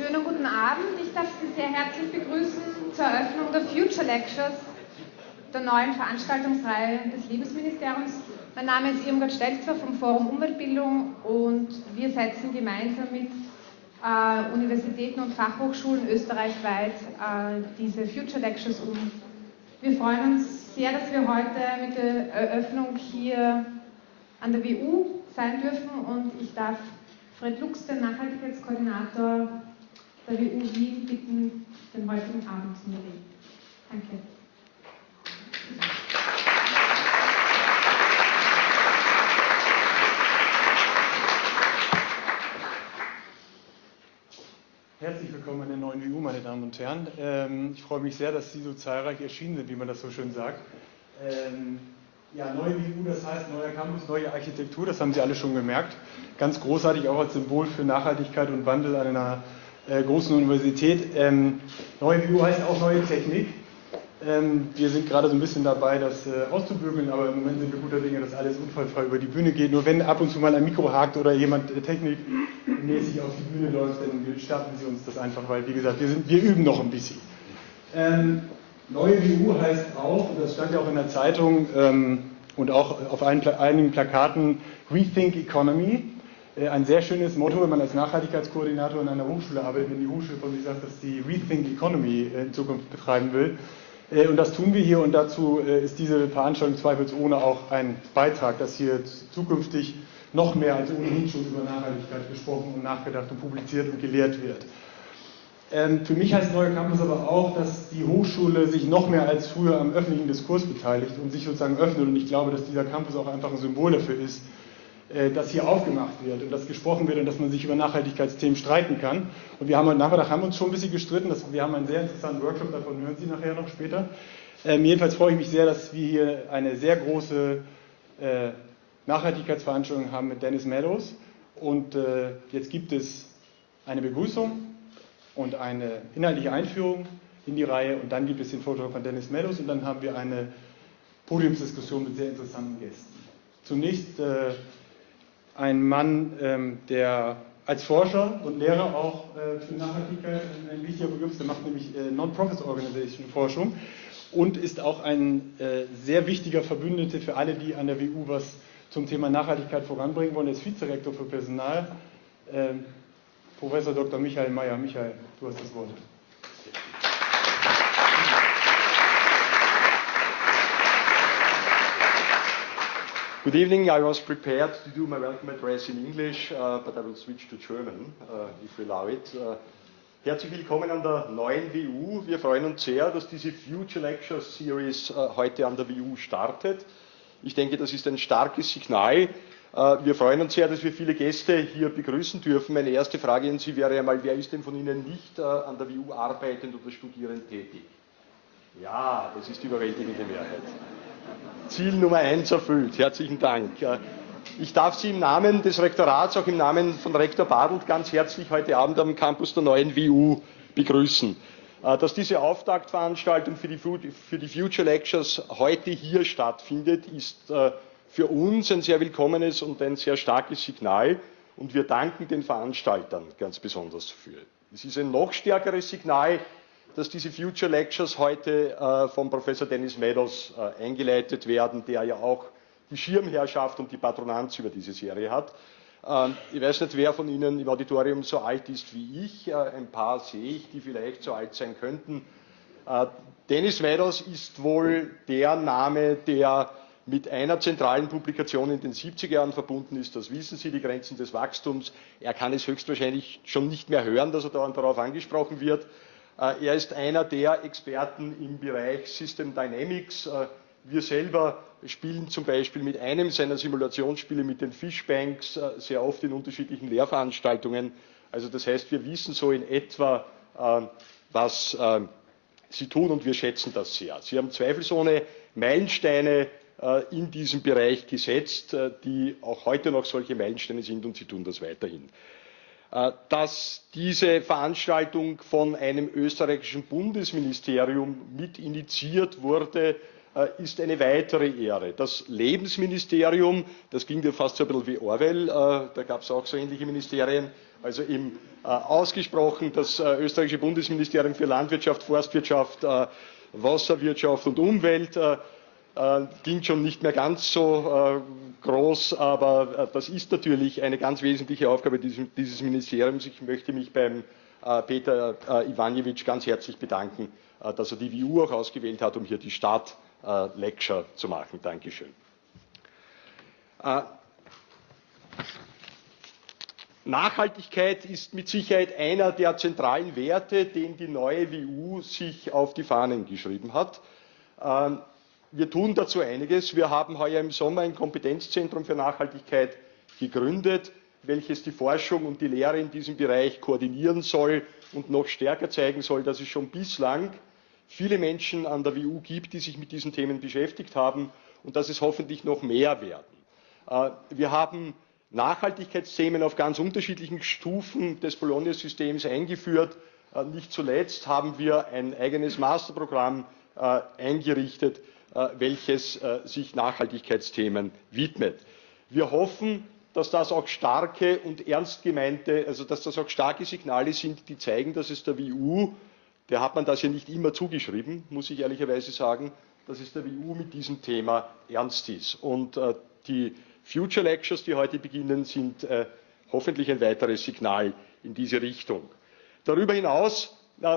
Schönen guten Abend. Ich darf Sie sehr herzlich begrüßen zur Eröffnung der Future Lectures, der neuen Veranstaltungsreihe des Lebensministeriums. Mein Name ist Irmgard Stelzer vom Forum Umweltbildung und wir setzen gemeinsam mit Universitäten und Fachhochschulen österreichweit diese Future Lectures um. Wir freuen uns sehr, dass wir heute mit der Eröffnung hier an der WU sein dürfen und ich darf Fred Lux, den Nachhaltigkeitskoordinator der WU Wien, bitten, den heutigen Abend zu moderieren. Danke. Herzlich willkommen an der neuen WU, meine Damen und Herren. Ich freue mich sehr, dass Sie so zahlreich erschienen sind, wie man das so schön sagt. Ja, neue WU, das heißt neuer Campus, neue Architektur, das haben Sie alle schon gemerkt. Ganz großartig auch als Symbol für Nachhaltigkeit und Wandel an einer großen Universität. Neue WU heißt auch neue Technik. Wir sind gerade so ein bisschen dabei, das auszubügeln, aber im Moment sind wir guter Dinge, dass alles unfallfrei über die Bühne geht. Nur wenn ab und zu mal ein Mikro hakt oder jemand technikmäßig auf die Bühne läuft, dann starten Sie uns das einfach, weil, wie gesagt, wir üben noch ein bisschen. Neue WU heißt auch, und das stand ja auch in der Zeitung und auch auf einigen Plakaten, Rethink Economy. Ein sehr schönes Motto, wenn man als Nachhaltigkeitskoordinator in einer Hochschule arbeitet, wenn die Hochschule von sich sagt, dass sie Rethink Economy in Zukunft betreiben will. Und das tun wir hier und dazu ist diese Veranstaltung zweifelsohne auch ein Beitrag, dass hier zukünftig noch mehr als ohnehin schon über Nachhaltigkeit gesprochen und nachgedacht und publiziert und gelehrt wird. Für mich heißt neuer Campus aber auch, dass die Hochschule sich noch mehr als früher am öffentlichen Diskurs beteiligt und sich sozusagen öffnet. Und ich glaube, dass dieser Campus auch einfach ein Symbol dafür ist, dass hier aufgemacht wird und dass gesprochen wird und dass man sich über Nachhaltigkeitsthemen streiten kann. Und wir haben heute Nachmittag uns schon ein bisschen gestritten. Wir haben einen sehr interessanten Workshop, davon hören Sie nachher noch später. Jedenfalls freue ich mich sehr, dass wir hier eine sehr große Nachhaltigkeitsveranstaltung haben mit Dennis Meadows. Und jetzt gibt es eine Begrüßung und eine inhaltliche Einführung in die Reihe und dann gibt es den Vortrag von Dennis Meadows und dann haben wir eine Podiumsdiskussion mit sehr interessanten Gästen. Zunächst ein Mann, der als Forscher und Lehrer auch für Nachhaltigkeit ein wichtiger Begriff ist, der macht nämlich Non-Profit-Organization Forschung und ist auch ein sehr wichtiger Verbündeter für alle, die an der WU was zum Thema Nachhaltigkeit voranbringen wollen. Er ist Vizerektor für Personal, Professor Dr. Michael Mayer. Michael, du hast das Wort. Good evening. I was prepared to do my welcome address in English, but I will switch to German, if you allow it. Herzlich willkommen an der neuen WU. Wir freuen uns sehr, dass diese Future Lectures Series heute an der WU startet. Ich denke, das ist ein starkes Signal. Wir freuen uns sehr, dass wir viele Gäste hier begrüßen dürfen. Meine erste Frage an Sie wäre einmal, wer ist denn von Ihnen nicht an der WU arbeitend oder studierend tätig? Ja, das ist die überwältigende Mehrheit. Ziel Nummer 1 erfüllt. Herzlichen Dank. Ich darf Sie im Namen des Rektorats, auch im Namen von Rektor Badelt, ganz herzlich heute Abend am Campus der neuen WU begrüßen. Dass diese Auftaktveranstaltung für die Future Lectures heute hier stattfindet, ist für uns ein sehr willkommenes und ein sehr starkes Signal und wir danken den Veranstaltern ganz besonders dafür. Es ist ein noch stärkeres Signal, dass diese Future Lectures heute von Professor Dennis Meadows eingeleitet werden, der ja auch die Schirmherrschaft und die Patronanz über diese Serie hat. Ich weiß nicht, wer von Ihnen im Auditorium so alt ist wie ich. Ein paar sehe ich, die vielleicht so alt sein könnten. Dennis Meadows ist wohl der Name, der mit einer zentralen Publikation in den 70er Jahren verbunden ist. Das wissen Sie, die Grenzen des Wachstums. Er kann es höchstwahrscheinlich schon nicht mehr hören, dass er dauernd darauf angesprochen wird. Er ist einer der Experten im Bereich System Dynamics. Wir selber spielen zum Beispiel mit einem seiner Simulationsspiele mit den Fishbanks sehr oft in unterschiedlichen Lehrveranstaltungen. Also das heißt, wir wissen so in etwa, was Sie tun und wir schätzen das sehr. Sie haben zweifelsohne Meilensteine in diesem Bereich gesetzt, die auch heute noch solche Meilensteine sind und Sie tun das weiterhin. Dass diese Veranstaltung von einem österreichischen Bundesministerium mit initiiert wurde, ist eine weitere Ehre. Das Lebensministerium, das ging ja fast so ein bisschen wie Orwell, da gab es auch so ähnliche Ministerien, also ausgesprochen das österreichische Bundesministerium für Landwirtschaft, Forstwirtschaft, Wasserwirtschaft und Umwelt, ging schon nicht mehr ganz so groß, aber das ist natürlich eine ganz wesentliche Aufgabe dieses Ministeriums. Ich möchte mich beim Peter Iwanjewitsch ganz herzlich bedanken, dass er die WU auch ausgewählt hat, um hier die Start-Lecture zu machen. Dankeschön. Nachhaltigkeit ist mit Sicherheit einer der zentralen Werte, den die neue WU sich auf die Fahnen geschrieben hat. Wir tun dazu einiges. Wir haben heuer im Sommer ein Kompetenzzentrum für Nachhaltigkeit gegründet, welches die Forschung und die Lehre in diesem Bereich koordinieren soll und noch stärker zeigen soll, dass es schon bislang viele Menschen an der WU gibt, die sich mit diesen Themen beschäftigt haben und dass es hoffentlich noch mehr werden. Wir haben Nachhaltigkeitsthemen auf ganz unterschiedlichen Stufen des Bologna-Systems eingeführt. Nicht zuletzt haben wir ein eigenes Masterprogramm eingerichtet, welches sich Nachhaltigkeitsthemen widmet. Wir hoffen, dass das auch starke und ernst gemeinte, also dass das auch starke Signale sind, die zeigen, dass es der WU, der hat man das ja nicht immer zugeschrieben, muss ich ehrlicherweise sagen, dass es der WU mit diesem Thema ernst ist. Und die Future Lectures, die heute beginnen, sind hoffentlich ein weiteres Signal in diese Richtung. Darüber hinaus,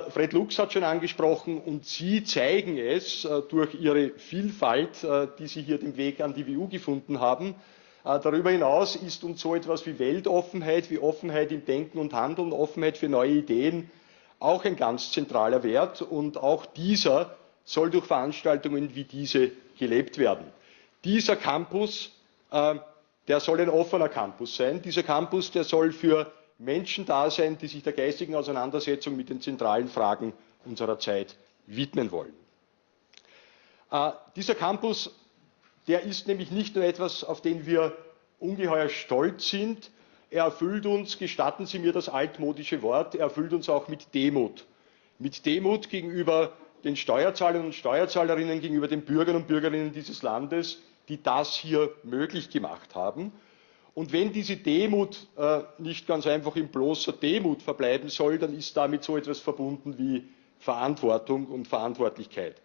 Fred Lux hat schon angesprochen, und Sie zeigen es durch Ihre Vielfalt, die Sie hier den Weg an die WU gefunden haben. Darüber hinaus ist uns so etwas wie Weltoffenheit, wie Offenheit im Denken und Handeln, Offenheit für neue Ideen auch ein ganz zentraler Wert, und auch dieser soll durch Veranstaltungen wie diese gelebt werden. Dieser Campus, der soll ein offener Campus sein. Dieser Campus, der soll für Menschen da sein, die sich der geistigen Auseinandersetzung mit den zentralen Fragen unserer Zeit widmen wollen. Dieser Campus, der ist nämlich nicht nur etwas, auf den wir ungeheuer stolz sind. Er erfüllt uns, gestatten Sie mir das altmodische Wort, er erfüllt uns auch mit Demut. Mit Demut gegenüber den Steuerzahlern und Steuerzahlerinnen, gegenüber den Bürgern und Bürgerinnen dieses Landes, die das hier möglich gemacht haben. Und wenn diese Demut nicht ganz einfach in bloßer Demut verbleiben soll, dann ist damit so etwas verbunden wie Verantwortung und Verantwortlichkeit.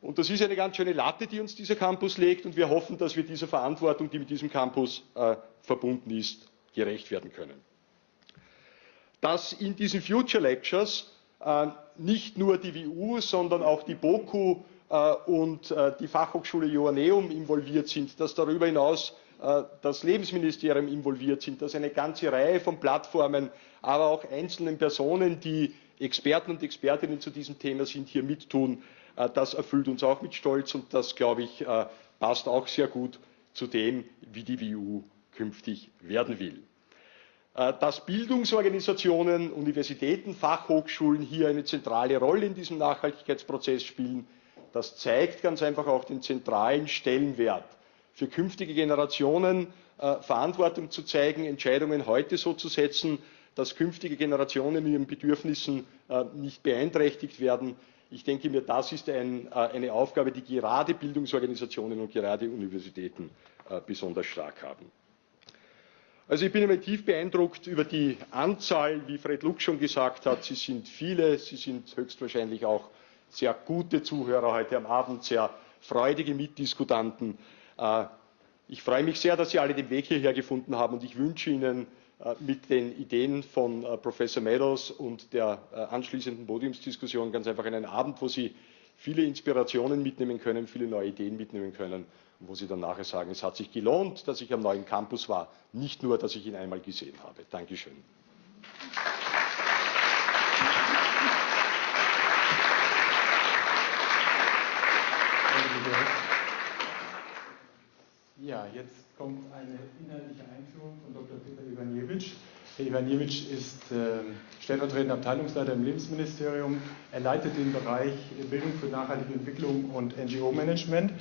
Und das ist eine ganz schöne Latte, die uns dieser Campus legt, und wir hoffen, dass wir dieser Verantwortung, die mit diesem Campus verbunden ist, gerecht werden können. Dass in diesen Future Lectures nicht nur die WU, sondern auch die BOKU und die Fachhochschule Joanneum involviert sind, dass darüber hinaus das Lebensministerium involviert sind, dass eine ganze Reihe von Plattformen, aber auch einzelnen Personen, die Experten und Expertinnen zu diesem Thema sind, hier mittun, das erfüllt uns auch mit Stolz, und das, glaube ich, passt auch sehr gut zu dem, wie die WU künftig werden will. Dass Bildungsorganisationen, Universitäten, Fachhochschulen hier eine zentrale Rolle in diesem Nachhaltigkeitsprozess spielen, das zeigt ganz einfach auch den zentralen Stellenwert für künftige Generationen, Verantwortung zu zeigen, Entscheidungen heute so zu setzen, dass künftige Generationen in ihren Bedürfnissen nicht beeinträchtigt werden. Ich denke mir, das ist eine Aufgabe, die gerade Bildungsorganisationen und gerade Universitäten besonders stark haben. Also ich bin immer tief beeindruckt über die Anzahl, wie Fred Lux schon gesagt hat. Sie sind viele, Sie sind höchstwahrscheinlich auch sehr gute Zuhörer heute am Abend, sehr freudige Mitdiskutanten. Ich freue mich sehr, dass Sie alle den Weg hierher gefunden haben, und ich wünsche Ihnen mit den Ideen von Professor Meadows und der anschließenden Podiumsdiskussion ganz einfach einen Abend, wo Sie viele Inspirationen mitnehmen können, viele neue Ideen mitnehmen können, und wo Sie dann nachher sagen, es hat sich gelohnt, dass ich am neuen Campus war, nicht nur, dass ich ihn einmal gesehen habe. Dankeschön. Ja, jetzt kommt eine inhaltliche Einführung von Dr. Peter Iwanjewitsch. Herr Iwanjewitsch ist stellvertretender Abteilungsleiter im Lebensministerium. Er leitet den Bereich Bildung für nachhaltige Entwicklung und NGO-Management.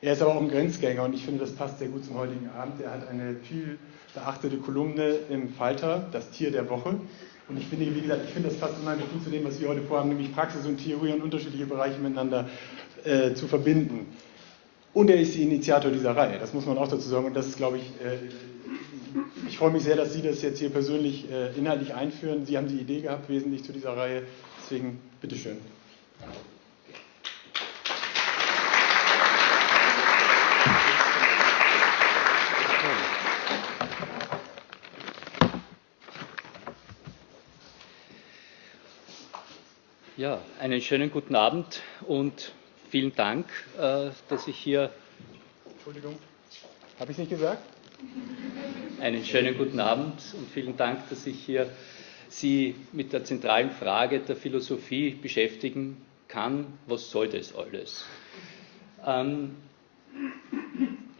Er ist aber auch ein Grenzgänger, und ich finde, das passt sehr gut zum heutigen Abend. Er hat eine viel beachtete Kolumne im Falter, das Tier der Woche. Und ich finde, wie gesagt, das passt unheimlich gut zu dem, was wir heute vorhaben, nämlich Praxis und Theorie und unterschiedliche Bereiche miteinander zu verbinden. Und er ist die Initiator dieser Reihe, das muss man auch dazu sagen. Und das ist, glaube ich, ich freue mich sehr, dass Sie das jetzt hier persönlich inhaltlich einführen. Sie haben die Idee gehabt, wesentlich zu dieser Reihe. Deswegen, bitteschön. Ja, einen schönen guten Abend und vielen Dank, dass ich hier... Entschuldigung, habe ich es nicht gesagt? Einen schönen guten Abend und vielen Dank, dass ich hier Sie mit der zentralen Frage der Philosophie beschäftigen kann. Was soll das alles?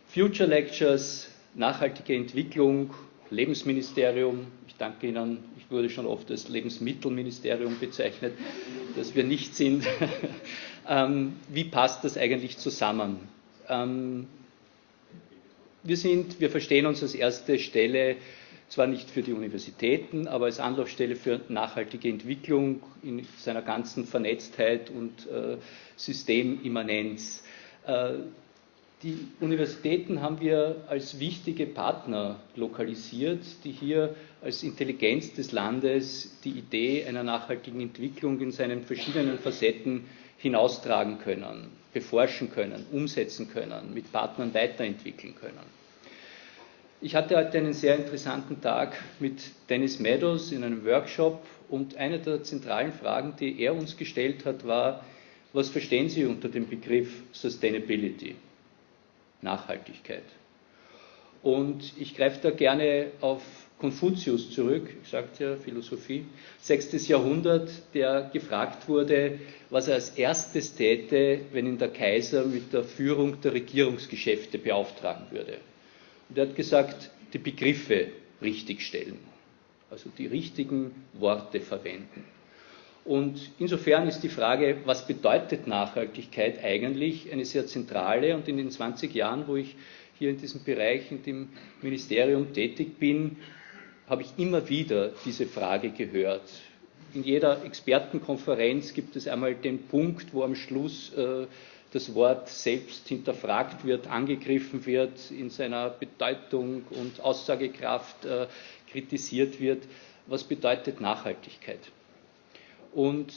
Future Lectures, nachhaltige Entwicklung, Lebensministerium. Ich danke Ihnen, ich wurde schon oft als Lebensmittelministerium bezeichnet, dass wir nicht sind. Wie passt das eigentlich zusammen? Wir verstehen uns als erste Stelle zwar nicht für die Universitäten, aber als Anlaufstelle für nachhaltige Entwicklung in seiner ganzen Vernetztheit und Systemimmanenz. Die Universitäten haben wir als wichtige Partner lokalisiert, die hier als Intelligenz des Landes die Idee einer nachhaltigen Entwicklung in seinen verschiedenen Facetten hinaustragen können, beforschen können, umsetzen können, mit Partnern weiterentwickeln können. Ich hatte heute einen sehr interessanten Tag mit Dennis Meadows in einem Workshop und eine der zentralen Fragen, die er uns gestellt hat, war: Was verstehen Sie unter dem Begriff Sustainability? Nachhaltigkeit. Und ich greife da gerne auf Konfuzius zurück, ich sagte ja Philosophie, 6. Jahrhundert, der gefragt wurde, was er als erstes täte, wenn ihn der Kaiser mit der Führung der Regierungsgeschäfte beauftragen würde. Und er hat gesagt, die Begriffe richtigstellen, also die richtigen Worte verwenden. Und insofern ist die Frage, was bedeutet Nachhaltigkeit eigentlich, eine sehr zentrale. Und in den 20 Jahren, wo ich hier in diesem Bereich, in dem Ministerium tätig bin, habe ich immer wieder diese Frage gehört. In jeder Expertenkonferenz gibt es einmal den Punkt, wo am Schluss das Wort selbst hinterfragt wird, angegriffen wird, in seiner Bedeutung und Aussagekraft kritisiert wird. Was bedeutet Nachhaltigkeit? Und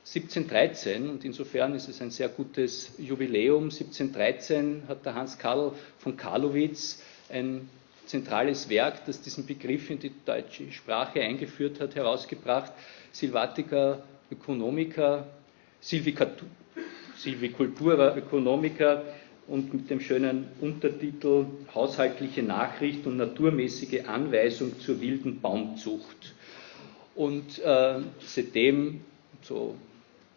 1713, und insofern ist es ein sehr gutes Jubiläum, 1713 hat der Hans Karl von Carlowitz ein zentrales Werk, das diesen Begriff in die deutsche Sprache eingeführt hat, herausgebracht, Silvatica Economica, Silvicultura Economica, und mit dem schönen Untertitel Haushaltliche Nachricht und naturmäßige Anweisung zur wilden Baumzucht. Und seitdem, so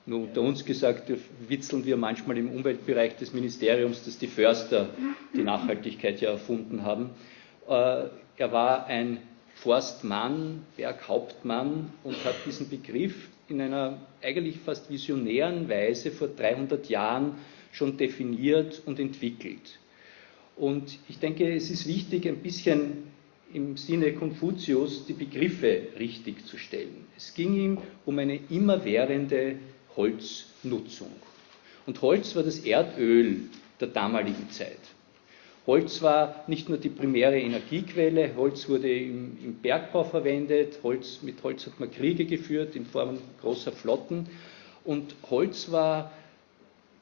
nur unter uns gesagt, witzeln wir manchmal im Umweltbereich des Ministeriums, dass die Förster die Nachhaltigkeit ja erfunden haben. Er war ein Forstmann, Berghauptmann und hat diesen Begriff in einer eigentlich fast visionären Weise vor 300 Jahren schon definiert und entwickelt. Und ich denke, es ist wichtig, ein bisschen im Sinne Konfuzius die Begriffe richtig zu stellen. Es ging ihm um eine immerwährende Holznutzung. Und Holz war das Erdöl der damaligen Zeit. Holz war nicht nur die primäre Energiequelle, Holz wurde im Bergbau verwendet, mit Holz hat man Kriege geführt in Form großer Flotten und Holz war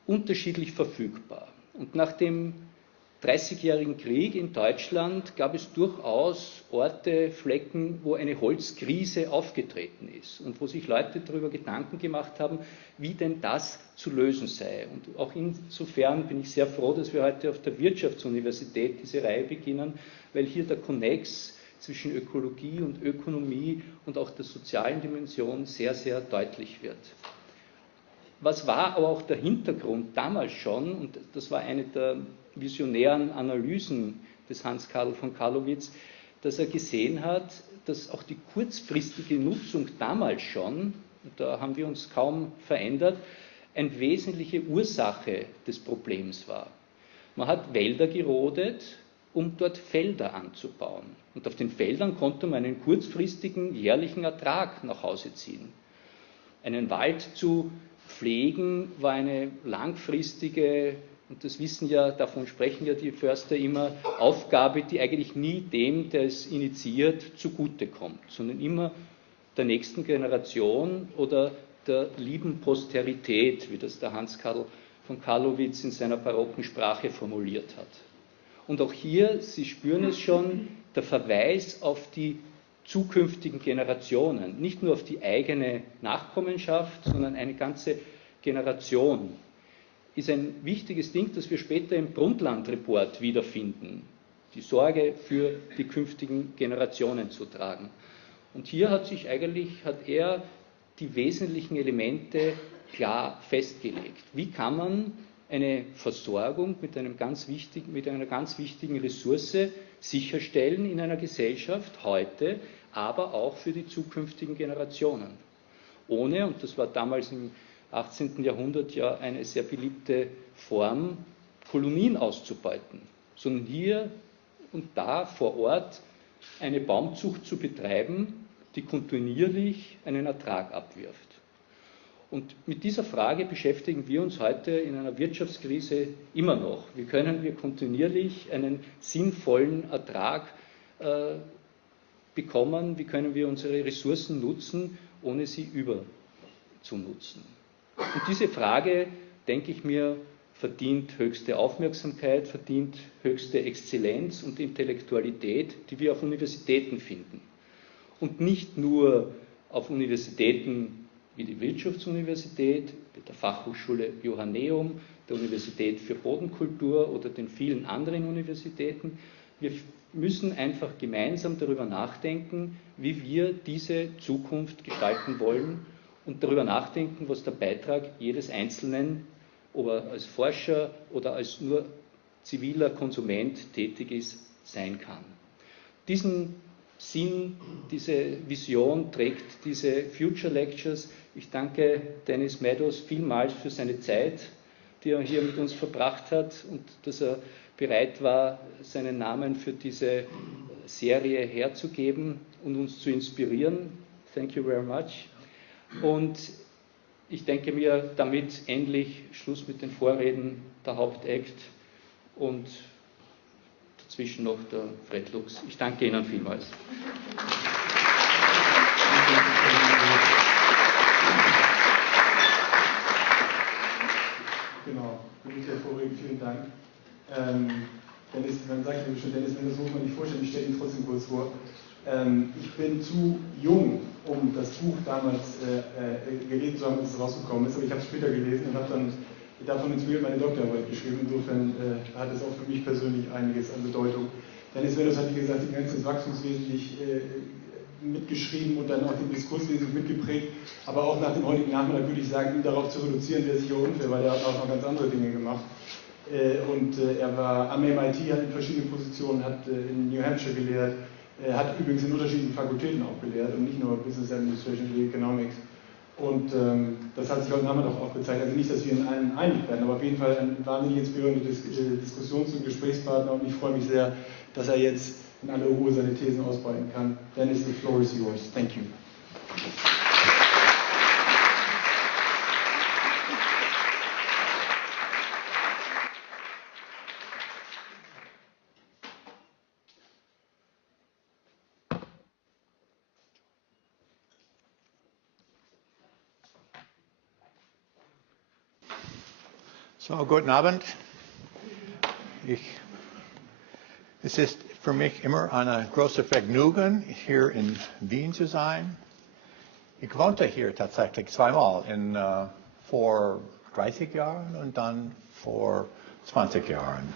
unterschiedlich verfügbar. Und nach dem 30-jährigen Krieg in Deutschland gab es durchaus Orte, Flecken, wo eine Holzkrise aufgetreten ist und wo sich Leute darüber Gedanken gemacht haben, wie denn das zu lösen sei. Und auch insofern bin ich sehr froh, dass wir heute auf der Wirtschaftsuniversität diese Reihe beginnen, weil hier der Konnex zwischen Ökologie und Ökonomie und auch der sozialen Dimension sehr, sehr deutlich wird. Was war aber auch der Hintergrund damals schon, und das war eine der visionären Analysen des Hans Karl von Carlowitz, dass er gesehen hat, dass auch die kurzfristige Nutzung damals schon, und da haben wir uns kaum verändert, eine wesentliche Ursache des Problems war. Man hat Wälder gerodet, um dort Felder anzubauen. Und auf den Feldern konnte man einen kurzfristigen jährlichen Ertrag nach Hause ziehen. Einen Wald zu Pflegen war eine langfristige, und das wissen ja, davon sprechen ja die Förster immer, Aufgabe, die eigentlich nie dem, der es initiiert, zugutekommt, sondern immer der nächsten Generation oder der lieben Posterität, wie das der Hans-Karl von Karlowitz in seiner barocken Sprache formuliert hat. Und auch hier, Sie spüren es schon, der Verweis auf die zukünftigen Generationen, nicht nur auf die eigene Nachkommenschaft, sondern eine ganze Generation, ist ein wichtiges Ding, das wir später im Brundtland-Report wiederfinden, die Sorge für die künftigen Generationen zu tragen. Und hier hat er die wesentlichen Elemente klar festgelegt. Wie kann man eine Versorgung mit einer ganz wichtigen Ressource sicherstellen in einer Gesellschaft heute, aber auch für die zukünftigen Generationen. Ohne, und das war damals im 18. Jahrhundert ja eine sehr beliebte Form, Kolonien auszubeuten, sondern hier und da vor Ort eine Baumzucht zu betreiben, die kontinuierlich einen Ertrag abwirft. Und mit dieser Frage beschäftigen wir uns heute in einer Wirtschaftskrise immer noch. Wie können wir kontinuierlich einen sinnvollen Ertrag bekommen? Wie können wir unsere Ressourcen nutzen, ohne sie überzunutzen? Und diese Frage, denke ich mir, verdient höchste Aufmerksamkeit, verdient höchste Exzellenz und Intellektualität, die wir auf Universitäten finden. Und nicht nur auf Universitäten wie die Wirtschaftsuniversität, der Fachhochschule Johanneum, der Universität für Bodenkultur oder den vielen anderen Universitäten. Wir müssen einfach gemeinsam darüber nachdenken, wie wir diese Zukunft gestalten wollen und darüber nachdenken, was der Beitrag jedes Einzelnen, ob er als Forscher oder als nur ziviler Konsument tätig ist, sein kann. Diesen Sinn, diese Vision trägt diese Future Lectures. Ich danke Dennis Meadows vielmals für seine Zeit, die er hier mit uns verbracht hat und dass er bereit war, seinen Namen für diese Serie herzugeben und uns zu inspirieren. Thank you very much. Und ich denke mir, damit endlich Schluss mit den Vorreden, der Hauptakt und dazwischen noch der Fred Lux. Ich danke Ihnen vielmals. Genau, wirklich hervorragend, vielen Dank. Dennis, man sagt ja schon, Dennis, wenn das muss man nicht vorstellen, ich stelle ihn trotzdem kurz vor. Ich bin zu jung, um das Buch damals gelesen zu haben, als es rausgekommen ist, aber ich habe es später gelesen und habe dann davon inspiriert meine Doktorarbeit geschrieben. Insofern hat es auch für mich persönlich einiges an Bedeutung. Dennis Meadows hat, wie gesagt, die Grenzen des Wachstums wesentlich mitgeschrieben und dann auch den Diskurs wesentlich mitgeprägt, aber auch nach dem heutigen Nachmittag würde ich sagen, ihn darauf zu reduzieren, wäre sicher unfair, weil er hat auch noch ganz andere Dinge gemacht. Er war am MIT, hat in verschiedenen Positionen, hat in New Hampshire gelehrt, hat übrigens in unterschiedlichen Fakultäten auch gelehrt und nicht nur Business Administration und Economics. Und das hat sich heute Nachmittag auch gezeigt. Also nicht, dass wir in allen einig werden, aber auf jeden Fall eine wahnsinnig inspirierende Diskussions- und Gesprächspartner. Und ich freue mich sehr, dass er jetzt in aller Ruhe seine Thesen ausbreiten kann. Dennis, the floor is yours. Thank you. So, guten Abend. Es ist für mich immer ein großes Vergnügen, hier in Wien zu sein. Ich wohnte hier tatsächlich zweimal, vor 30 Jahren und dann vor 20 Jahren.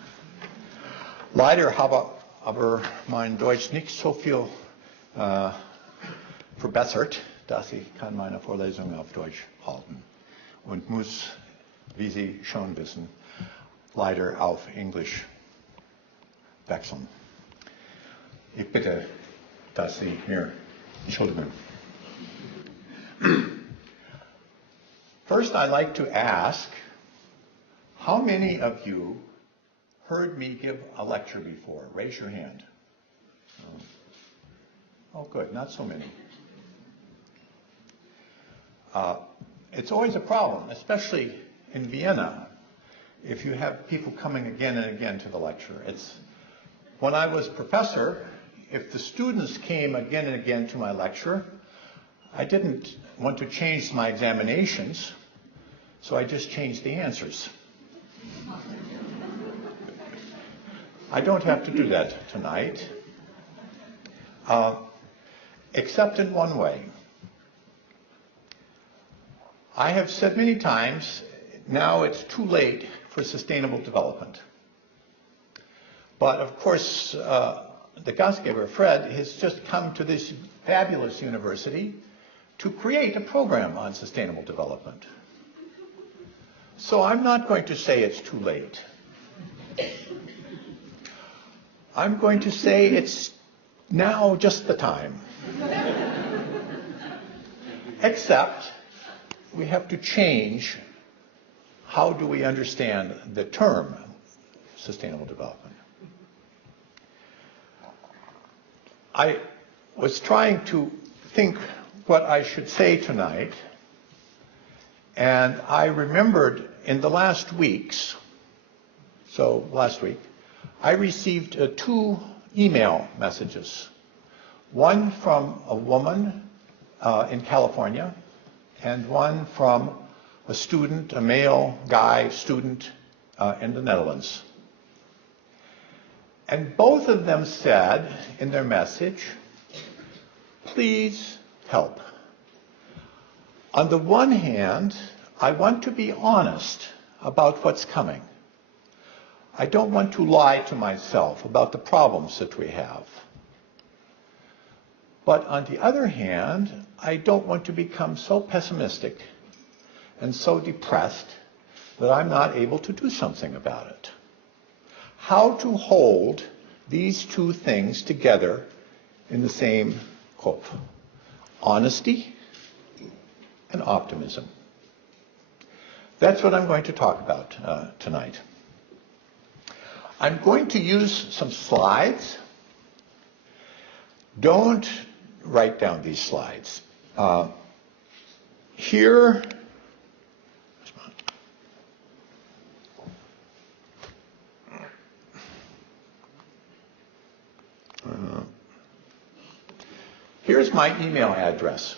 Leider habe aber mein Deutsch nicht so viel verbessert, dass ich kann meine Vorlesungen auf Deutsch halten und muss, wie Sie schon wissen, leider auf Englisch wechseln. Ich bitte, dass Sie mir entschuldigen. First, I'd like to ask, how many of you heard me give a lecture before? Raise your hand. Oh, good, not so many. it's always a problem, especially in Vienna, if you have people coming again and again to the lecture. When I was professor, if the students came again and again to my lecture, I didn't want to change my examinations, so I just changed the answers. I don't have to do that tonight, except in one way. I have said many times, now it's too late for sustainable development. But of course, the Gastgeber, Fred, has just come to this fabulous university to create a program on sustainable development. So I'm not going to say it's too late. I'm going to say it's now just the time. Except we have to change how do we understand the term sustainable development. I was trying to think what I should say tonight, and I remembered in the last weeks, so last week, I received 2 email messages. One from a woman in California, and one from a student, a male guy student in the Netherlands. And both of them said in their message, please help. On the one hand, I want to be honest about what's coming. I don't want to lie to myself about the problems that we have. But on the other hand, I don't want to become so pessimistic and so depressed that I'm not able to do something about it. How to hold these 2 things together in the same cup: honesty and optimism. That's what I'm going to talk about tonight. I'm going to use some slides. Don't write down these slides. Here, here's my email address.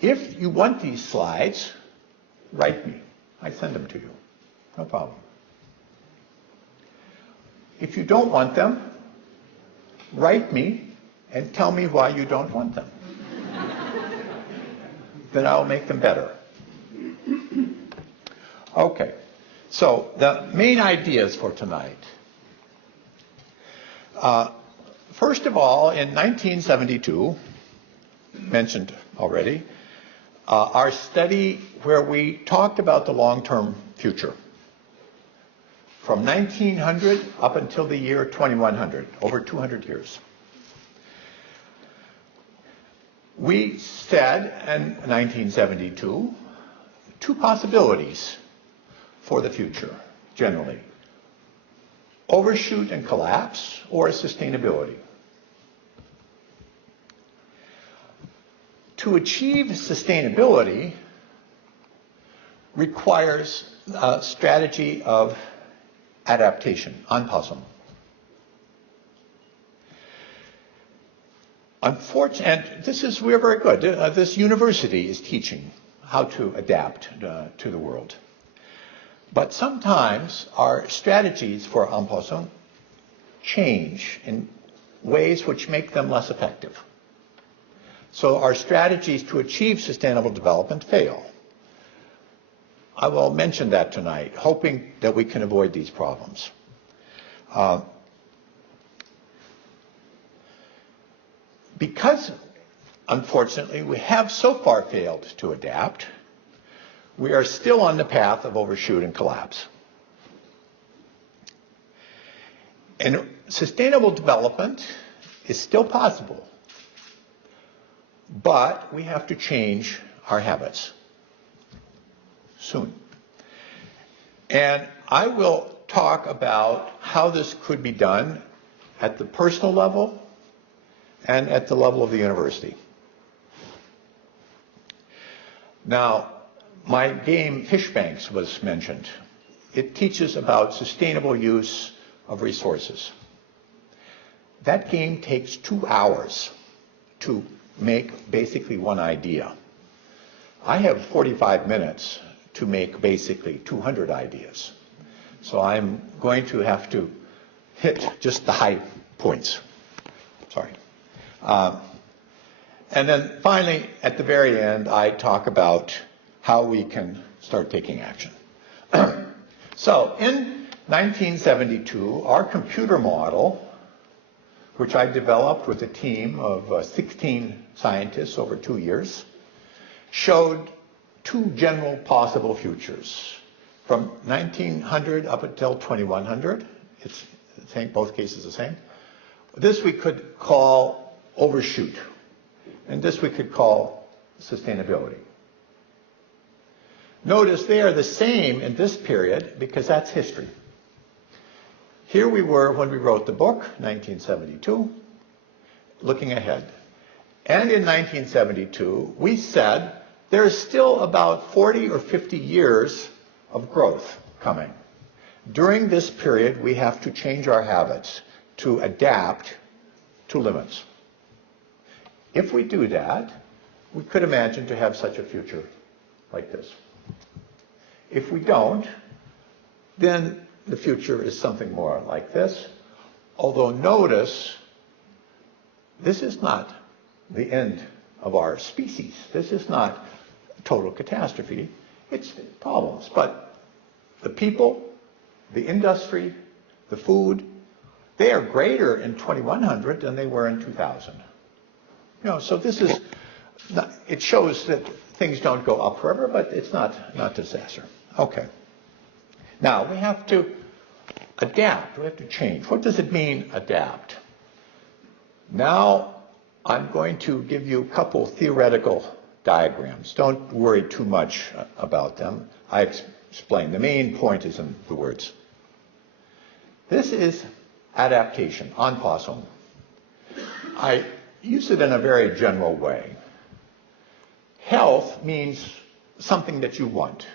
If you want these slides, write me. I send them to you. No problem. If you don't want them, write me and tell me why you don't want them. Then I'll make them better. Okay. So the main ideas for tonight. First of all, in 1972, mentioned already, our study where we talked about the long-term future. From 1900 up until the year 2100, over 200 years. We said in 1972, 2 possibilities for the future, generally. Overshoot and collapse, or sustainability. To achieve sustainability requires a strategy of adaptation, anpassung. Unfortunately, and we're very good. This university is teaching how to adapt to the world. But sometimes our strategies for anpassung change in ways which make them less effective. So our strategies to achieve sustainable development fail. I will mention that tonight, hoping that we can avoid these problems. Because, unfortunately, we have so far failed to adapt, we are still on the path of overshoot and collapse. And sustainable development is still possible, but we have to change our habits soon. And I will talk about how this could be done at the personal level and at the level of the university. Now, my game Fish Banks was mentioned. It teaches about sustainable use of resources. That game takes 2 hours to make basically one idea. I have 45 minutes to make basically 200 ideas. So I'm going to have to hit just the high points. Sorry. And then finally, at the very end, I talk about how we can start taking action. So in 1972, our computer model, which I developed with a team of 16 scientists over 2 years, showed 2 general possible futures. From 1900 up until 2100, it's the same, both cases the same. This we could call overshoot, and this we could call sustainability. Notice they are the same in this period because that's history. Here we were when we wrote the book, 1972, looking ahead. And in 1972, we said there's still about 40 or 50 years of growth coming. During this period, we have to change our habits to adapt to limits. If we do that, we could imagine to have such a future like this. If we don't, then the future is something more like this. Although notice, this is not the end of our species. This is not total catastrophe. It's problems. But the people, the industry, the food, they are greater in 2100 than they were in 2000. So this is, it shows that things don't go up forever, but it's not disaster. Okay. Now, we have to adapt. We have to change. What does it mean, adapt? Now, I'm going to give you a couple theoretical diagrams. Don't worry too much about them. I explain. The main point is in the words. This is adaptation, anpassung. I use it in a very general way. Health means something that you want.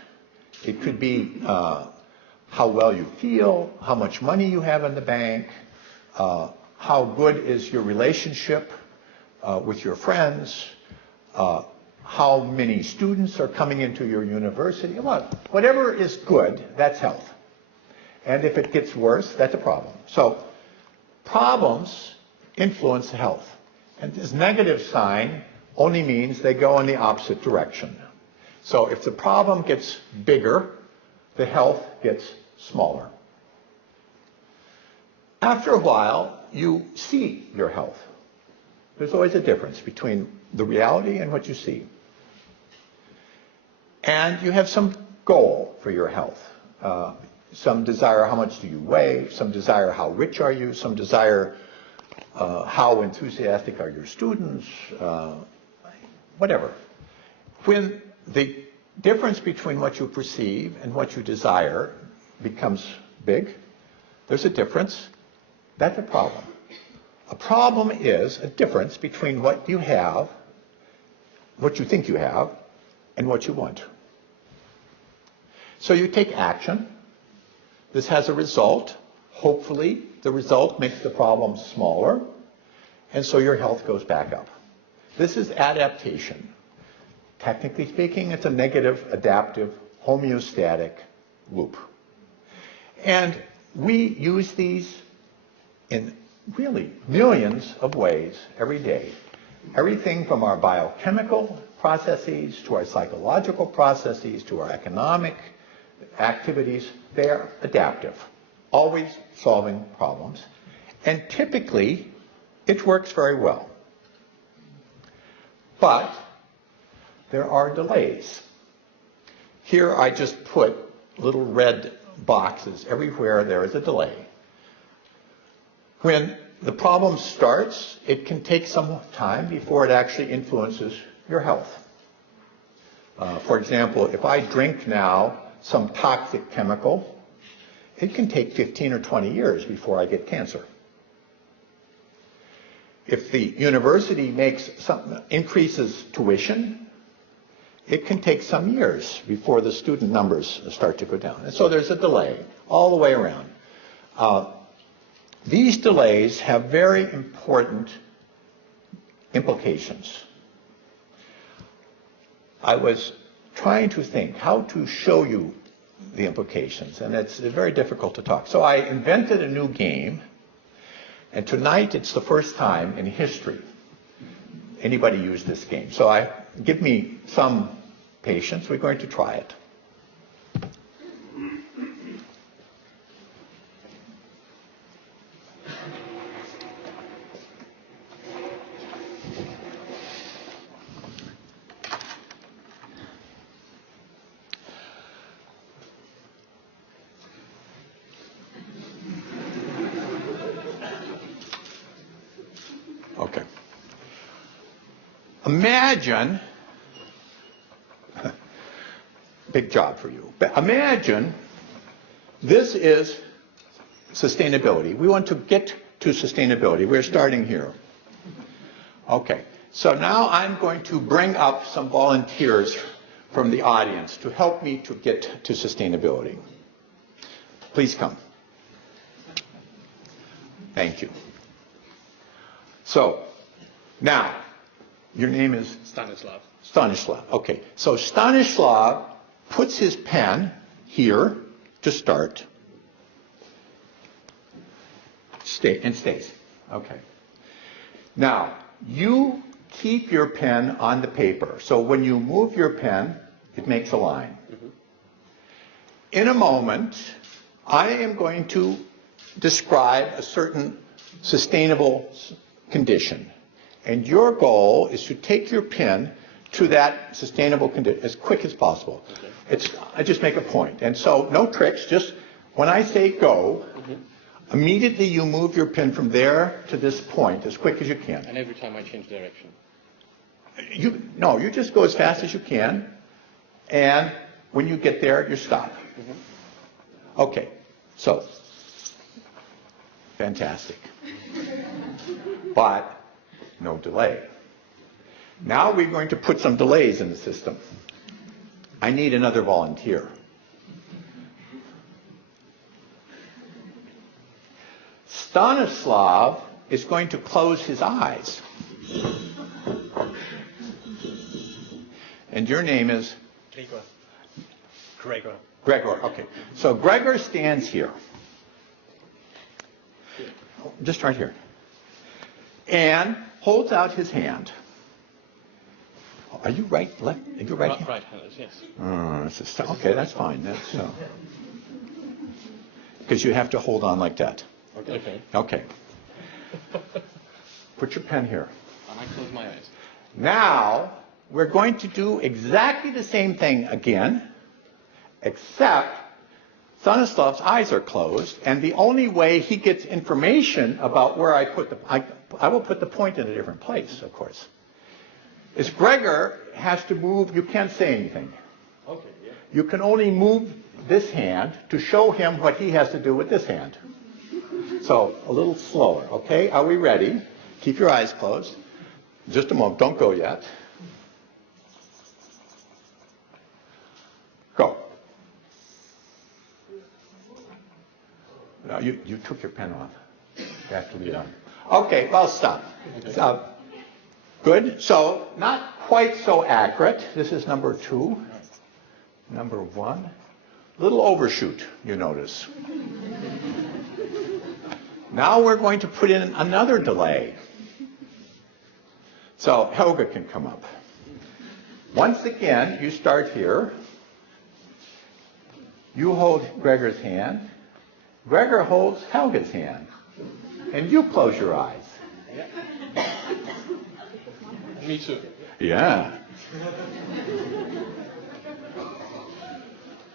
It could be how well you feel, how much money you have in the bank, how good is your relationship with your friends, how many students are coming into your university. Whatever is good, that's health. And if it gets worse, that's a problem. So problems influence health. And this negative sign only means they go in the opposite direction. So if the problem gets bigger, the health gets smaller. After a while, you see your health. There's always a difference between the reality and what you see. And you have some goal for your health. Some desire how much do you weigh, some desire how rich are you, some desire how enthusiastic are your students, whatever. When the difference between what you perceive and what you desire becomes big, there's a difference, that's a problem. A problem is a difference between what you have, what you think you have, and what you want. So you take action. This has a result. Hopefully, the result makes the problem smaller, and so your health goes back up. This is adaptation. Technically speaking, it's a negative, adaptive, homeostatic loop. And we use these in really millions of ways every day. Everything from our biochemical processes to our psychological processes to our economic activities, they are adaptive, always solving problems. And typically, it works very well. But there are delays. Here I just put little red boxes. Everywhere there is a delay. When the problem starts, it can take some time before it actually influences your health. For example, if I drink now some toxic chemical, it can take 15 or 20 years before I get cancer. If the university increases tuition, it can take some years before the student numbers start to go down. And so there's a delay all the way around. These delays have very important implications. I was trying to think how to show you the implications, and it's very difficult to talk. So I invented a new game, and tonight it's the first time in history anybody used this game. So give me some patience. We're going to try it. Okay. Imagine, big job for you, but imagine this is sustainability. We want to get to sustainability. We're starting here. Okay, so now I'm going to bring up some volunteers from the audience to help me to get to sustainability. Please come. Thank you. So, now, your name is? Stanislav. Stanislav, okay. So Stanislav puts his pen here to start. And stays. Okay. Now, you keep your pen on the paper. So when you move your pen, it makes a line. Mm-hmm. In a moment, I am going to describe a certain sustainable condition. And your goal is to take your pen to that sustainable condition as quick as possible. Okay. I just make a point. And so no tricks, just when I say go, immediately you move your pen from there to this point as quick as you can. And every time I change direction? No, you just go as fast as you can. And when you get there, you stop. Mm-hmm. Okay, so, fantastic. But no delay. Now we're going to put some delays in the system. I need another volunteer. Stanislav is going to close his eyes. And your name is? Gregor. Gregor, okay. So Gregor stands here. Just right here. And holds out his hand. Are you right, left? Are you right? Right-handed, yes. Okay, that's fine. That's because you have to hold on like that. Okay. Okay. Put your pen here. And I close my eyes. Now we're going to do exactly the same thing again, except Stanislav's eyes are closed, and the only way he gets information about where I put I will put the point in a different place, of course, is Gregor has to move. You can't say anything. Okay, yeah. You can only move this hand to show him what he has to do with this hand. So a little slower, okay? Are we ready? Keep your eyes closed. Just a moment. Don't go yet. Go. No, you took your pen off. You have to leave it on. Okay, well, stop. Okay. Good. So, not quite so accurate. This is number 2. Number 1. Little overshoot, you notice. Now we're going to put in another delay. So, Helga can come up. Once again, you start here. You hold Gregor's hand. Gregor holds Helga's hand. And you close your eyes. Yeah. Me too. Yeah.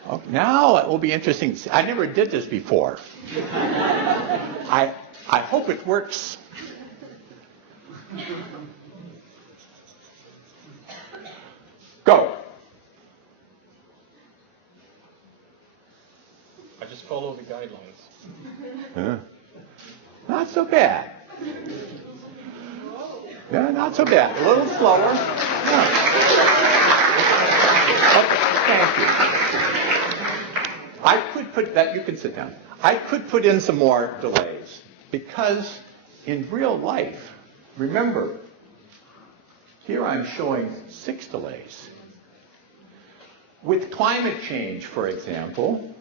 Oh, now it will be interesting. I never did this before. I hope it works. Go. I just follow the guidelines. Huh? Not so bad. Yeah, not so bad. A little slower. Yeah. Thank you. I could put that, you can sit down. I could put in some more delays because in real life, remember, here I'm showing 6 delays. With climate change, for example,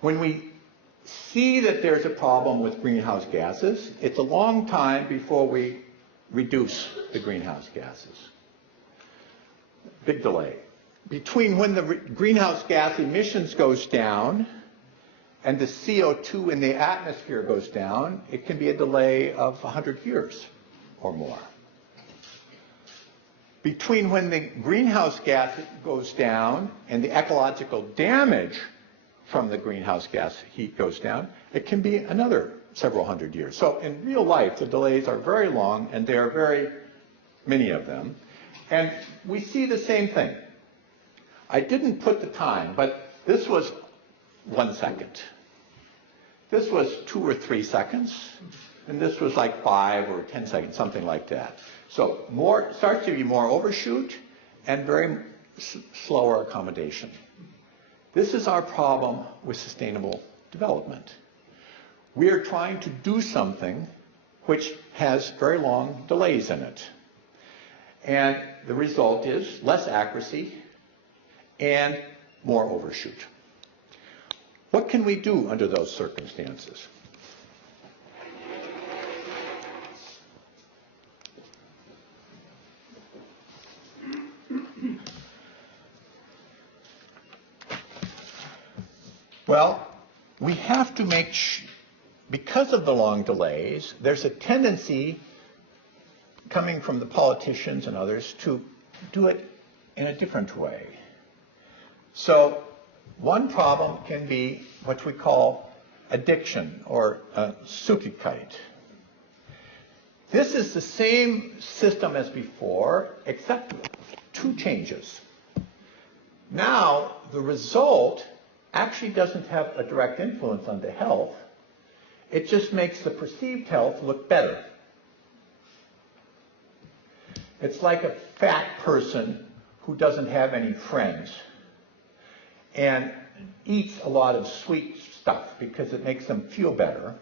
when we see that there's a problem with greenhouse gases, it's a long time before we reduce the greenhouse gases. Big delay. Between when the greenhouse gas emissions goes down and the CO2 in the atmosphere goes down, it can be a delay of 100 years or more. Between when the greenhouse gas goes down and the ecological damage from the greenhouse gas heat goes down, it can be another several hundred years. So in real life, the delays are very long, and there are very many of them. And we see the same thing. I didn't put the time, but this was 1 second. This was 2 or 3 seconds, and this was like 5 or 10 seconds, something like that. So more starts to be more overshoot and very slower accommodation. This is our problem with sustainable development. We are trying to do something which has very long delays in it. And the result is less accuracy and more overshoot. What can we do under those circumstances? Well, we have to make because of the long delays, there's a tendency coming from the politicians and others to do it in a different way. So one problem can be what we call addiction or Süchtigkeit. This is the same system as before, except 2 changes. Now, the result actually doesn't have a direct influence on the health. It just makes the perceived health look better. It's like a fat person who doesn't have any friends and eats a lot of sweet stuff because it makes them feel better,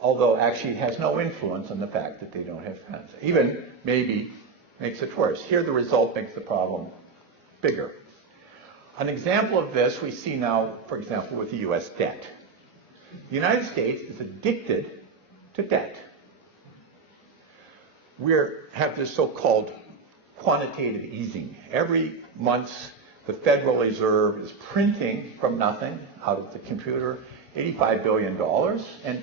although actually it has no influence on the fact that they don't have friends. Even maybe makes it worse. Here the result makes the problem bigger. An example of this we see now, for example, with the U.S. debt. The United States is addicted to debt. We have this so-called quantitative easing. Every month, the Federal Reserve is printing from nothing out of the computer $85 billion and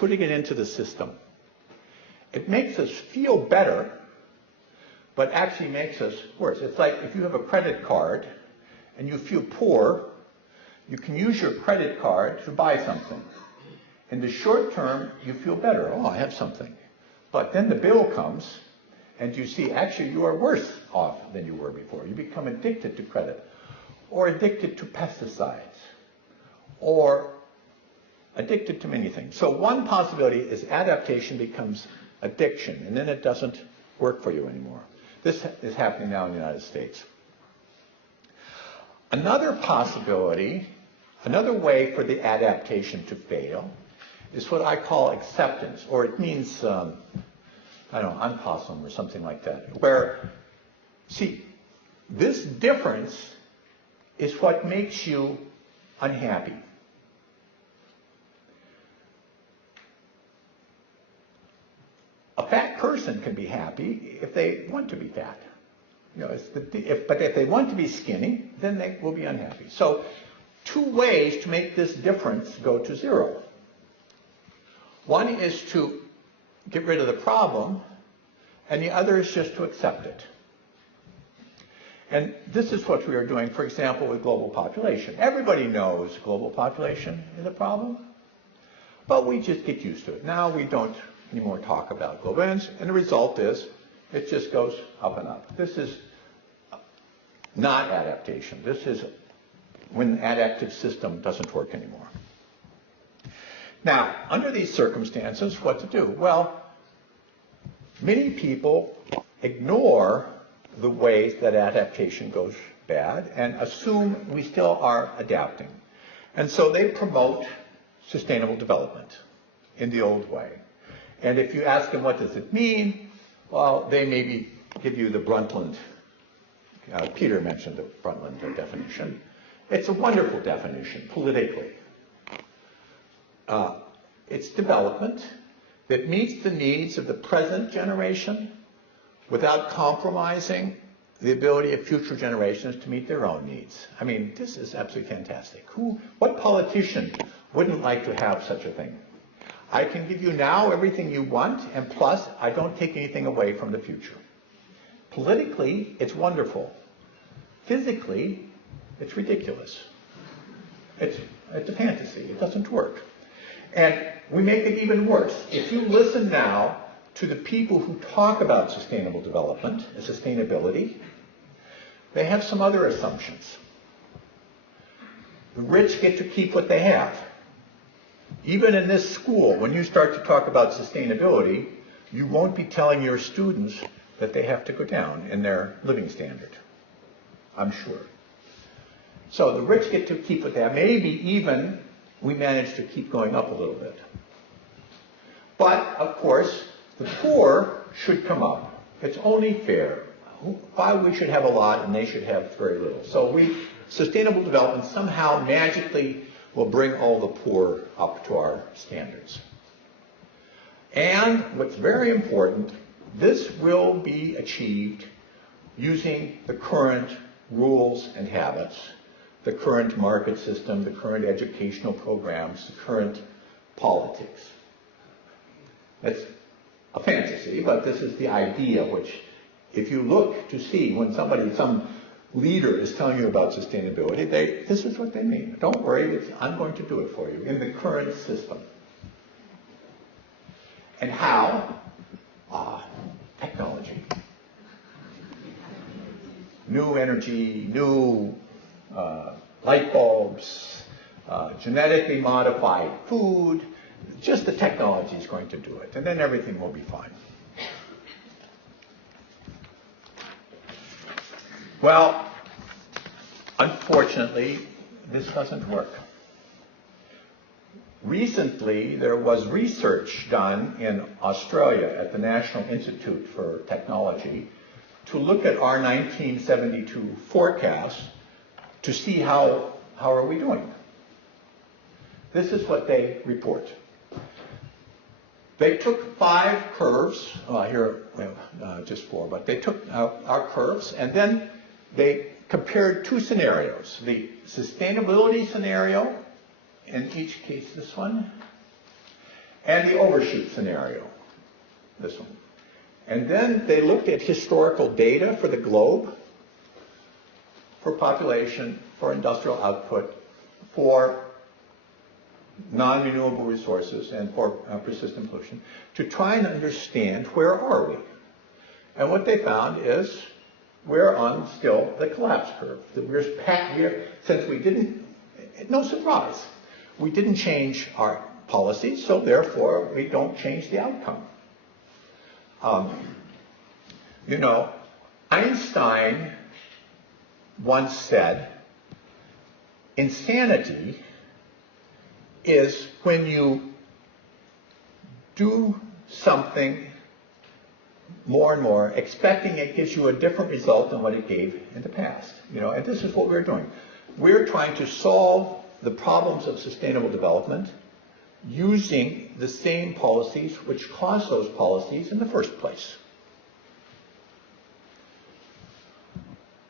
putting it into the system. It makes us feel better, but actually makes us worse. It's like if you have a credit card and you feel poor, you can use your credit card to buy something. In the short term, you feel better. Oh, I have something. But then the bill comes, and you see actually you are worse off than you were before. You become addicted to credit, or addicted to pesticides, or addicted to many things. So one possibility is adaptation becomes addiction, and then it doesn't work for you anymore. This is happening now in the United States. Another possibility, another way for the adaptation to fail is what I call acceptance, or it means, I don't know, Anpassung or something like that, where, see, this difference is what makes you unhappy. A fat person can be happy if they want to be fat. You know, but if they want to be skinny, then they will be unhappy. So 2 ways to make this difference go to 0. One is to get rid of the problem, and the other is just to accept it. And this is what we are doing, for example, with global population. Everybody knows global population is a problem, but we just get used to it. Now we don't anymore talk about global ends, and the result is it just goes up and up. This is not adaptation. This is when the adaptive system doesn't work anymore. Now, under these circumstances, what to do? Well, many people ignore the ways that adaptation goes bad and assume we still are adapting. And so they promote sustainable development in the old way. And if you ask them what does it mean, well, they maybe give you the Brundtland. Peter mentioned the Brundtland definition. It's a wonderful definition politically. It's development that meets the needs of the present generation without compromising the ability of future generations to meet their own needs. I mean, this is absolutely fantastic. What politician wouldn't like to have such a thing? I can give you now everything you want, and plus, I don't take anything away from the future. Politically, it's wonderful. Physically, it's ridiculous. It's a fantasy. It doesn't work. And we make it even worse. If you listen now to the people who talk about sustainable development and sustainability, they have some other assumptions. The rich get to keep what they have. Even in this school, when you start to talk about sustainability, you won't be telling your students that they have to go down in their living standard, I'm sure. So the rich get to keep what they have. Maybe even we manage to keep going up a little bit. But, of course, the poor should come up. It's only fair. Why we should have a lot and they should have very little. So sustainable development somehow magically will bring all the poor up to our standards. And what's very important, this will be achieved using the current rules and habits, the current market system, the current educational programs, the current politics. It's a fantasy, but this is the idea which, if you look to see when some leader is telling you about sustainability, this is what they mean. Don't worry, I'm going to do it for you in the current system. And how? Technology. New energy, new light bulbs, genetically modified food. Just the technology is going to do it, and then everything will be fine. Well, unfortunately, this doesn't work. Recently, there was research done in Australia at the National Institute for Technology to look at our 1972 forecast to see how are we doing. This is what they report. They took 5 curves, here just 4, but they took our curves and then they compared 2 scenarios. The sustainability scenario, in each case this one, and the overshoot scenario, this one. And then they looked at historical data for the globe, for population, for industrial output, for non-renewable resources, and for persistent pollution, to try and understand where are we. And what they found is we're on still the collapse curve. Since we didn't, no surprise, we didn't change our policies, so therefore we don't change the outcome. Einstein once said, insanity is when you do something more and more, expecting it gives you a different result than what it gave in the past. And this is what we're doing. We're trying to solve the problems of sustainable development using the same policies which caused those policies in the first place.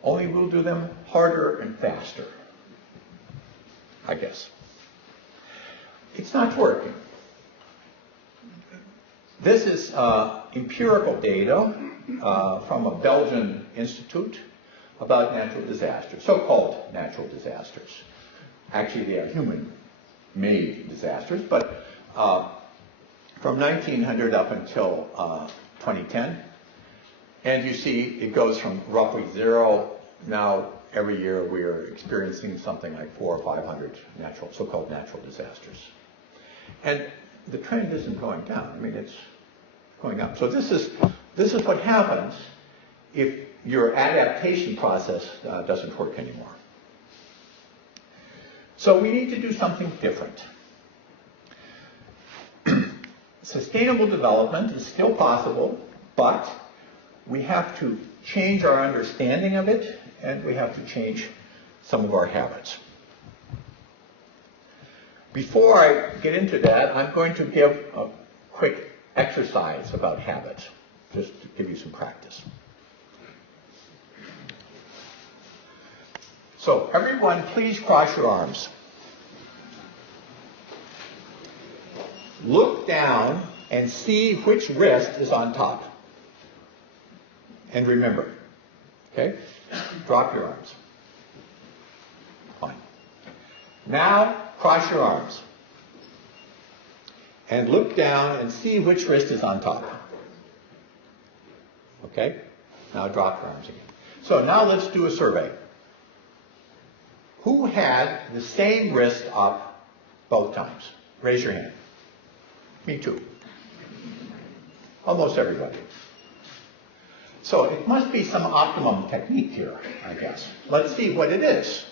Only we'll do them harder and faster, I guess. It's not working. This is empirical data from a Belgian institute about natural disasters, so-called natural disasters. Actually, they are human-made disasters, but from 1900 up until 2010. And you see it goes from roughly 0. Now, every year we are experiencing something like 400 or 500 so-called natural disasters. And the trend isn't going down. I mean, it's going up. So this is what happens if your adaptation process doesn't work anymore. So we need to do something different. Sustainable development is still possible, but we have to change our understanding of it, and we have to change some of our habits. Before I get into that, I'm going to give a quick exercise about habits, just to give you some practice. So, everyone, please cross your arms. Look down and see which wrist is on top. And remember, okay? Drop your arms. Fine. Now, cross your arms. And look down and see which wrist is on top. Okay? Now drop your arms again. So now let's do a survey. Who had the same wrist up both times? Raise your hand. Me too. Almost everybody. So it must be some optimum technique here, I guess. Let's see what it is.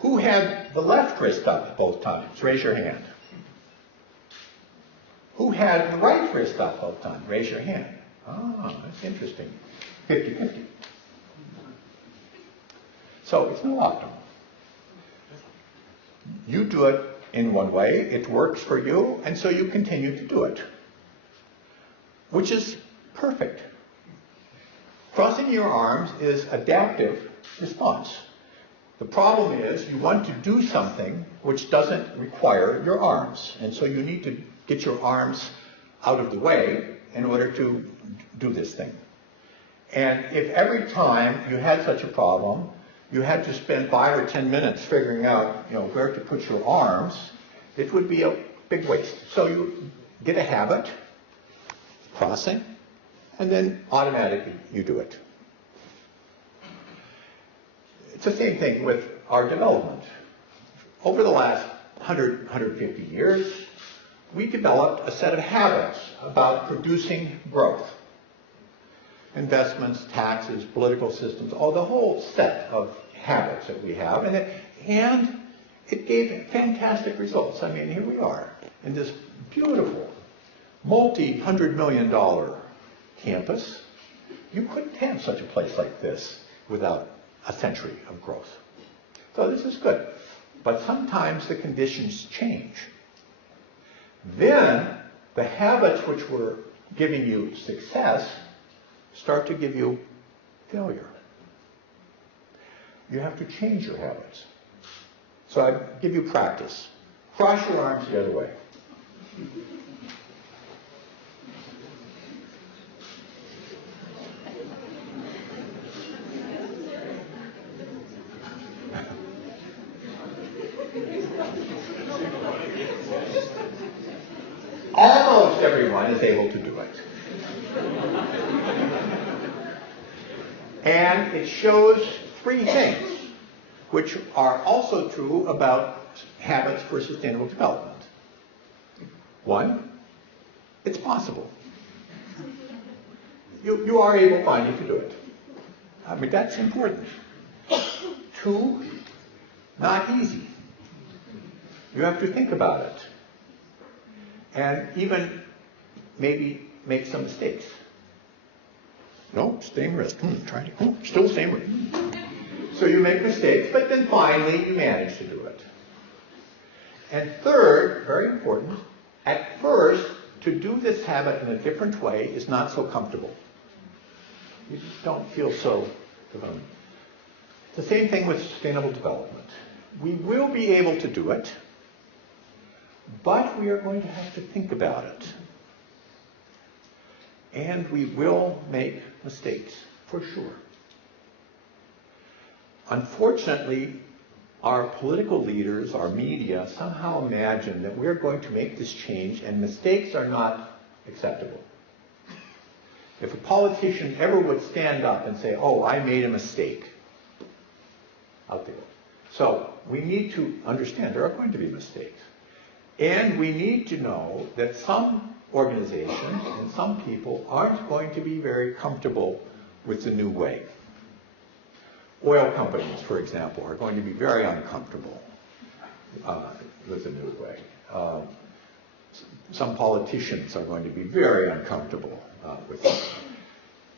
Who had the left wrist up both times? Raise your hand. Who had the right wrist up both times? Raise your hand. Ah, that's interesting. 50-50. So it's not optimal. You do it in one way, it works for you, and so you continue to do it, which is perfect. Crossing your arms is adaptive response. The problem is you want to do something which doesn't require your arms, and so you need to get your arms out of the way in order to do this thing. And if every time you had such a problem, you had to spend 5 or 10 minutes figuring out, where to put your arms, it would be a big waste. So you get a habit, crossing, and then automatically you do it. It's the same thing with our development. Over the last 150 years, we developed a set of habits about producing growth. Investments, taxes, political systems, the whole set of habits that we have. And it gave fantastic results. I mean, here we are in this beautiful, multi-$100 million campus. You couldn't have such a place like this without a century of growth. So this is good. But sometimes the conditions change. Then the habits which were giving you success start to give you failure. You have to change your habits. So I give you practice. Cross your arms the other way. Almost everyone is able to do it. And it shows 3 things, which are also true about habits for sustainable development. 1, it's possible. You are able finally to do it. I mean, that's important. 2, not easy. You have to think about it. And even maybe make some mistakes. No, same wrist. Try to. Still same wrist. So you make mistakes, but then finally you manage to do it. And third, very important, at first, to do this habit in a different way is not so comfortable. You just don't feel so devoted. It's the same thing with sustainable development. We will be able to do it, but we are going to have to think about it. And we will make mistakes, for sure. Unfortunately, our political leaders, our media, somehow imagine that we're going to make this change and mistakes are not acceptable. If a politician ever would stand up and say, oh, I made a mistake, out there. So we need to understand there are going to be mistakes. And we need to know that some organizations and some people aren't going to be very comfortable with the new way. Oil companies, for example, are going to be very uncomfortable with the new way. Some politicians are going to be very uncomfortable with it.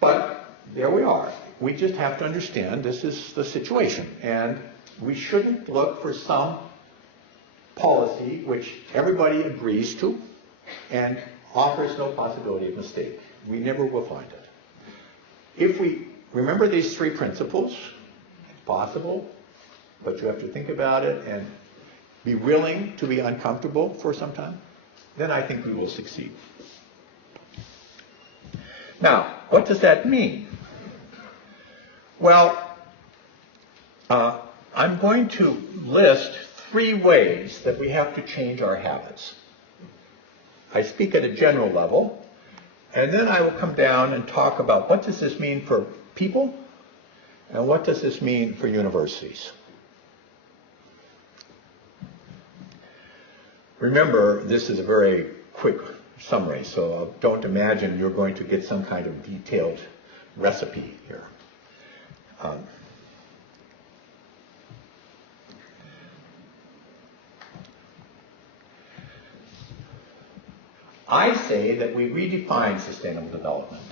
But there we are. We just have to understand this is the situation. And we shouldn't look for some policy which everybody agrees to and offers no possibility of mistake. We never will find it. If we remember these three principles, it's possible, but you have to think about it and be willing to be uncomfortable for some time, then I think we will succeed. Now, what does that mean? Well, I'm going to list 3 ways that we have to change our habits. I speak at a general level, and then I will come down and talk about what does this mean for people, and what does this mean for universities. Remember, this is a very quick summary, so don't imagine you're going to get some kind of detailed recipe here. I say that we redefine sustainable development.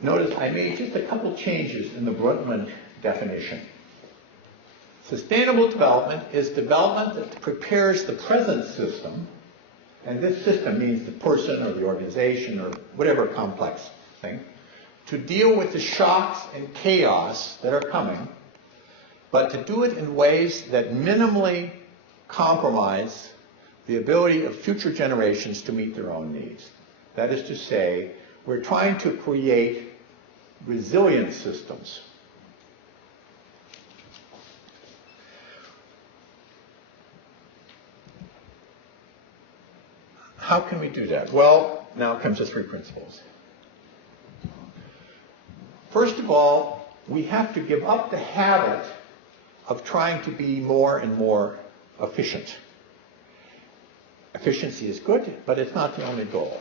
Notice I made just a couple changes in the Brundtland definition. Sustainable development is development that prepares the present system, and this system means the person or the organization or whatever complex thing, to deal with the shocks and chaos that are coming, but to do it in ways that minimally compromise the ability of future generations to meet their own needs. That is to say, we're trying to create resilient systems. How can we do that? Well, now comes the 3 principles. First of all, we have to give up the habit of trying to be more and more efficient. Efficiency is good, but it's not the only goal.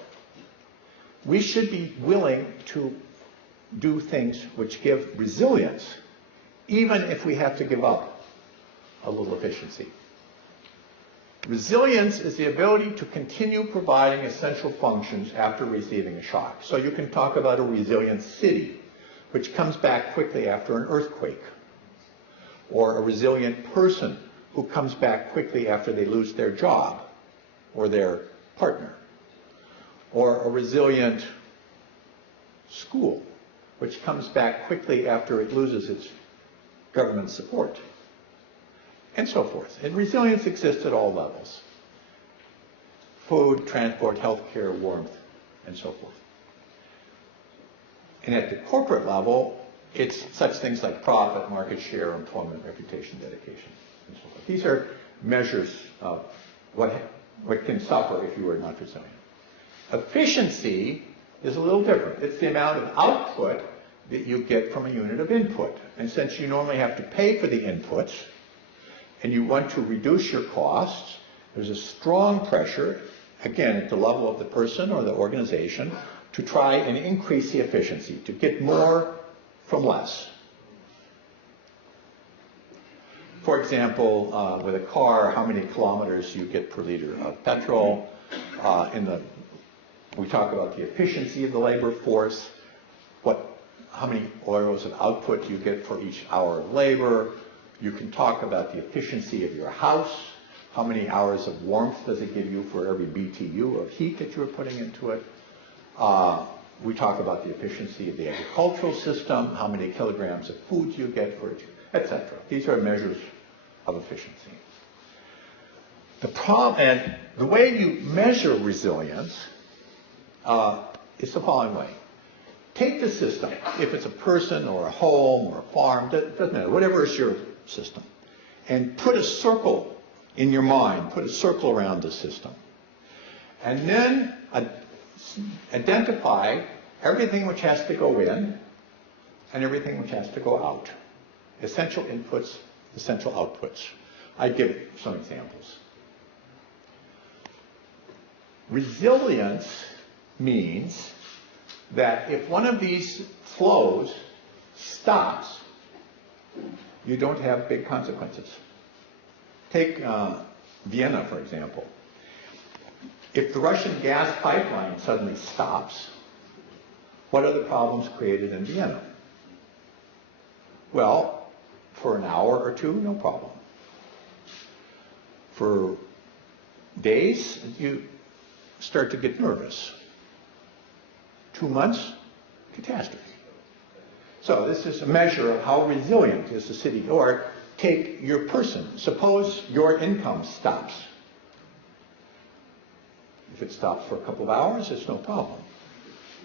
We should be willing to do things which give resilience, even if we have to give up a little efficiency. Resilience is the ability to continue providing essential functions after receiving a shock. So you can talk about a resilient city, which comes back quickly after an earthquake, or a resilient person who comes back quickly after they lose their job or their partner, or a resilient school, which comes back quickly after it loses its government support, and so forth. And resilience exists at all levels: food, transport, healthcare, warmth, and so forth. And at the corporate level, it's such things like profit, market share, employment, reputation, dedication, and so forth. These are measures of what can suffer if you are not resilient. Efficiency is a little different. It's the amount of output that you get from a unit of input. And since you normally have to pay for the inputs, and you want to reduce your costs, there's a strong pressure, again, at the level of the person or the organization, to try and increase the efficiency, to get more from less. For example, with a car, how many kilometers you get per liter of petrol. We talk about the efficiency of the labor force, how many euros of output you get for each hour of labor. You can talk about the efficiency of your house. How many hours of warmth does it give you for every BTU of heat that you're putting into it? We talk about the efficiency of the agricultural system, how many kilograms of food you get for it, etc. These are measures of efficiency. And the way you measure resilience is the following way. Take the system, if it's a person or a home or a farm, doesn't matter, whatever is your system, and put a circle in your mind, put a circle around the system. And then identify everything which has to go in and everything which has to go out. Essential inputs, essential outputs. I give some examples. Resilience means that if one of these flows stops, you don't have big consequences. Take Vienna, for example. If the Russian gas pipeline suddenly stops, what are the problems created in Vienna? Well, for an hour or two, no problem. For days, you start to get nervous. 2 months, catastrophe. So this is a measure of how resilient is the city. Or take your person. Suppose your income stops. If it stops for a couple of hours, it's no problem.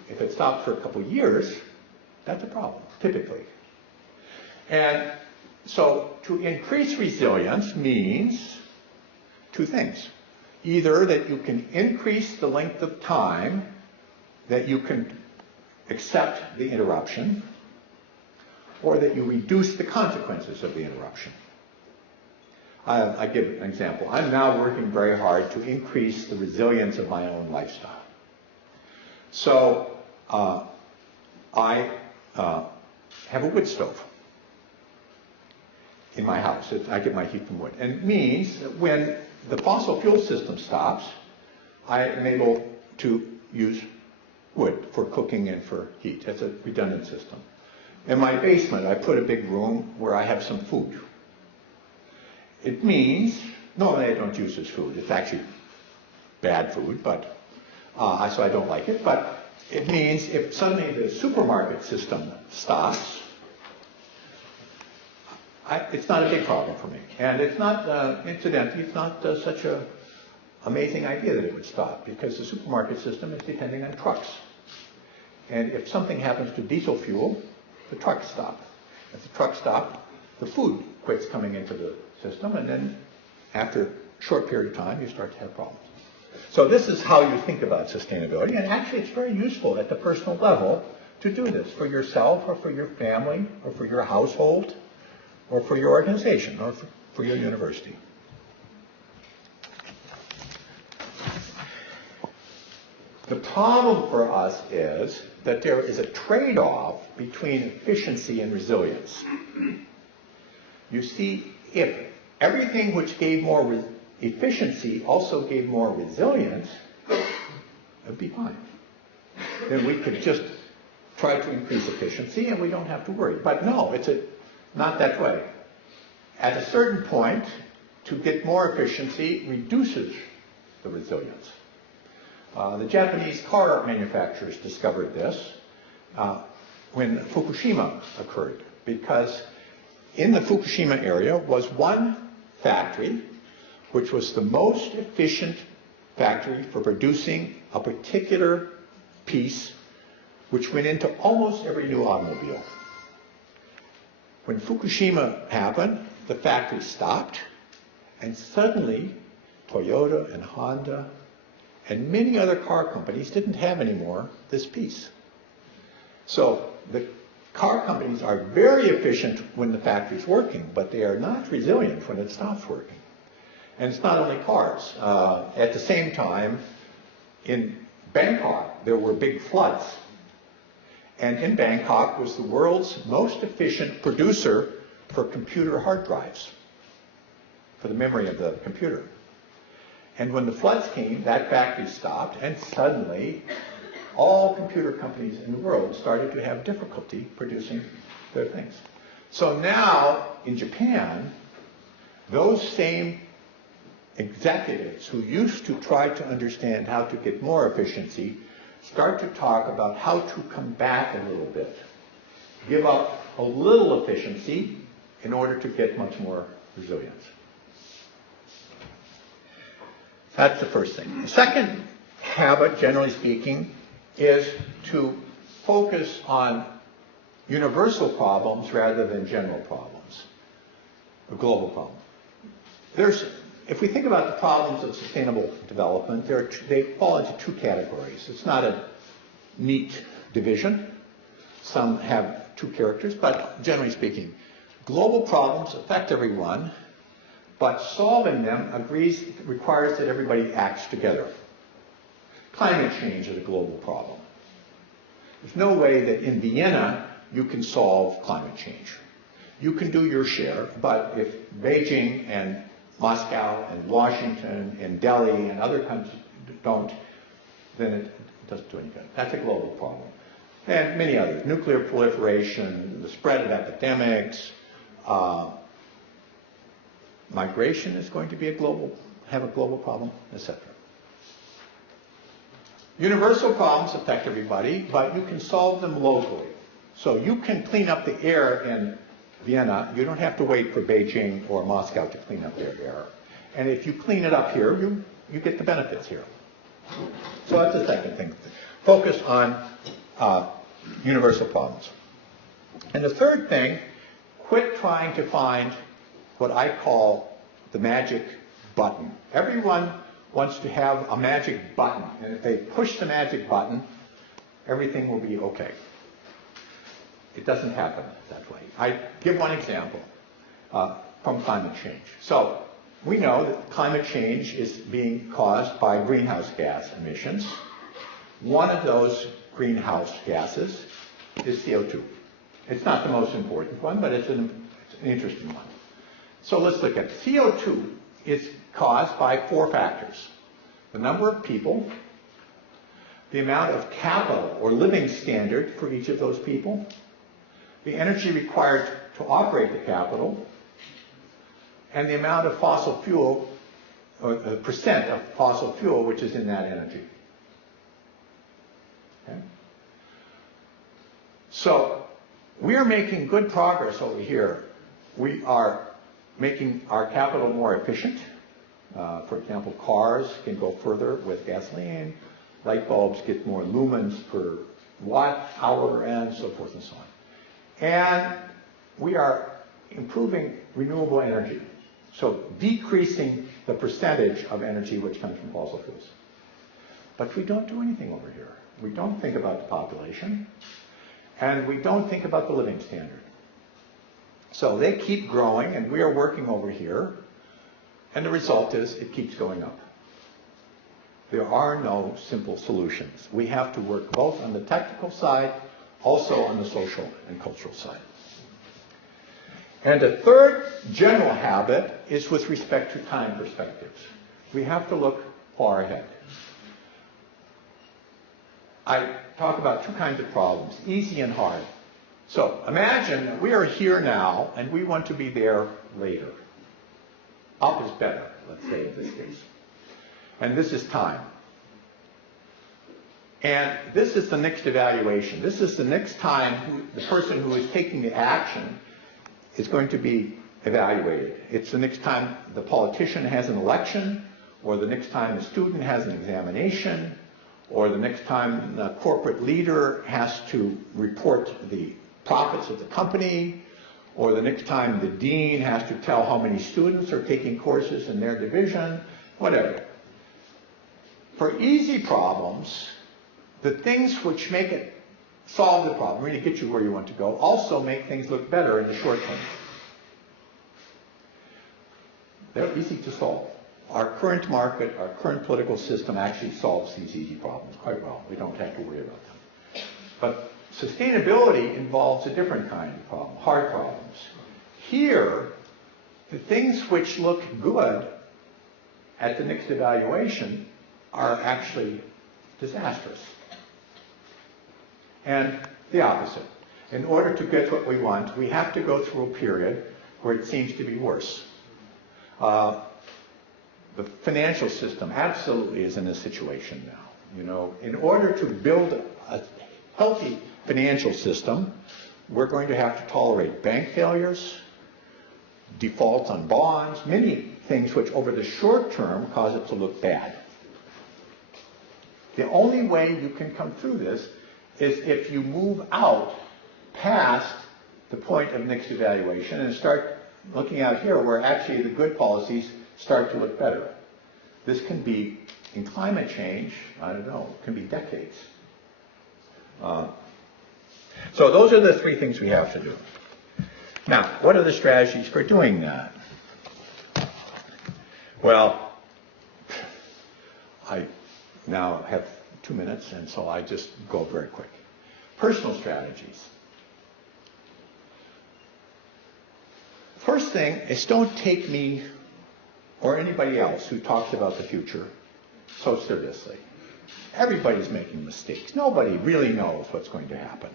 If it stops for a couple of years, that's a problem, typically. And so to increase resilience means two things. Either that you can increase the length of time that you can accept the interruption, or that you reduce the consequences of the interruption. I give an example. I'm now working very hard to increase the resilience of my own lifestyle. So I have a wood stove in my house. I get my heat from wood. And it means that when the fossil fuel system stops, I am able to use wood for cooking and for heat. That's a redundant system. In my basement, I put a big room where I have some food. It means, normally I don't use this food. It's actually bad food, but so I don't like it. But it means if suddenly the supermarket system stops, it's not a big problem for me. And it's not, incidentally, it's not such an amazing idea that it would stop, because the supermarket system is depending on trucks. And if something happens to diesel fuel, the trucks stop. If the trucks stop, the food quits coming into the system, and then after a short period of time, you start to have problems. So this is how you think about sustainability, and actually it's very useful at the personal level to do this for yourself, or for your family, or for your household, or for your organization, or for your university. The problem for us is that there is a trade-off between efficiency and resilience. You see, if everything which gave more efficiency also gave more resilience, it would be fine. Then we could just try to increase efficiency and we don't have to worry. But no, it's not that way. At a certain point, to get more efficiency reduces the resilience. The Japanese car manufacturers discovered this when Fukushima occurred, because in the Fukushima area was one factory which was the most efficient factory for producing a particular piece which went into almost every new automobile. When Fukushima happened, the factory stopped, and suddenly Toyota and Honda and many other car companies didn't have anymore this piece. So the car companies are very efficient when the factory's working, but they are not resilient when it stops working. And it's not only cars. At the same time, in Bangkok, there were big floods. And in Bangkok was the world's most efficient producer for computer hard drives, for the memory of the computer. And when the floods came, that factory stopped, and suddenly all computer companies in the world started to have difficulty producing their things. So now, in Japan, those same executives who used to try to understand how to get more efficiency start to talk about how to come back a little bit, give up a little efficiency in order to get much more resilience. That's the first thing. The second habit, generally speaking, is to focus on universal problems rather than general problems, or global problems. If we think about the problems of sustainable development, they fall into two categories. It's not a neat division. Some have two characters, but generally speaking, global problems affect everyone, but solving them requires that everybody acts together. Climate change is a global problem. There's no way that in Vienna you can solve climate change. You can do your share, but if Beijing and Moscow and Washington and Delhi and other countries don't, then it doesn't do any good. That's a global problem. And many others, nuclear proliferation, the spread of epidemics, migration is going to be have a global problem, etc. Universal problems affect everybody, but you can solve them locally. So you can clean up the air in Vienna. You don't have to wait for Beijing or Moscow to clean up their air. And if you clean it up here, you get the benefits here. So that's the second thing. Focus on universal problems. And the third thing, quit trying to find what I call the magic button. Everyone wants to have a magic button, and if they push the magic button, everything will be okay. It doesn't happen that way. I give one example from climate change. So we know that climate change is being caused by greenhouse gas emissions. One of those greenhouse gases is CO2. It's not the most important one, but it's an interesting one. So let's look at it. CO2 is caused by 4 factors. The number of people, the amount of capital or living standard for each of those people, the energy required to operate the capital, and the amount of fossil fuel, or the percent of fossil fuel which is in that energy. Okay? So we are making good progress over here. We are making our capital more efficient. For example, cars can go further with gasoline. Light bulbs get more lumens per watt hour, and so forth and so on. And we are improving renewable energy. So decreasing the percentage of energy which comes from fossil fuels. But we don't do anything over here. We don't think about the population, and we don't think about the living standard. So they keep growing, and we are working over here, and the result is it keeps going up. There are no simple solutions. We have to work both on the technical side, also on the social and cultural side. And a third general habit is with respect to time perspectives. We have to look far ahead. I talk about 2 kinds of problems, easy and hard. So imagine that we are here now and we want to be there later. Up is better, let's say in this case. And this is time. And this is the next evaluation. This is the next time the person who is taking the action is going to be evaluated. It's the next time the politician has an election, or the next time the student has an examination, or the next time the corporate leader has to report the profits of the company, or the next time the dean has to tell how many students are taking courses in their division, whatever. For easy problems, the things which make it solve the problem, really get you where you want to go, also make things look better in the short term. They're easy to solve. Our current market, our current political system actually solves these easy problems quite well. We don't have to worry about them. But sustainability involves a different kind of problem, hard problems. Here, the things which look good at the next evaluation are actually disastrous. And the opposite. In order to get what we want, we have to go through a period where it seems to be worse. The financial system absolutely is in this situation now. You know, in order to build a healthy financial system, we're going to have to tolerate bank failures, defaults on bonds, many things which over the short term cause it to look bad. The only way you can come through this is if you move out past the point of next evaluation and start looking out here where actually the good policies start to look better. This can be, in climate change, I don't know, it can be decades. So those are the 3 things we have to do. Now, what are the strategies for doing that? Well, I now have 2 minutes, and so I just go very quick. Personal strategies. First thing is, don't take me or anybody else who talks about the future so seriously. Everybody's making mistakes. Nobody really knows what's going to happen.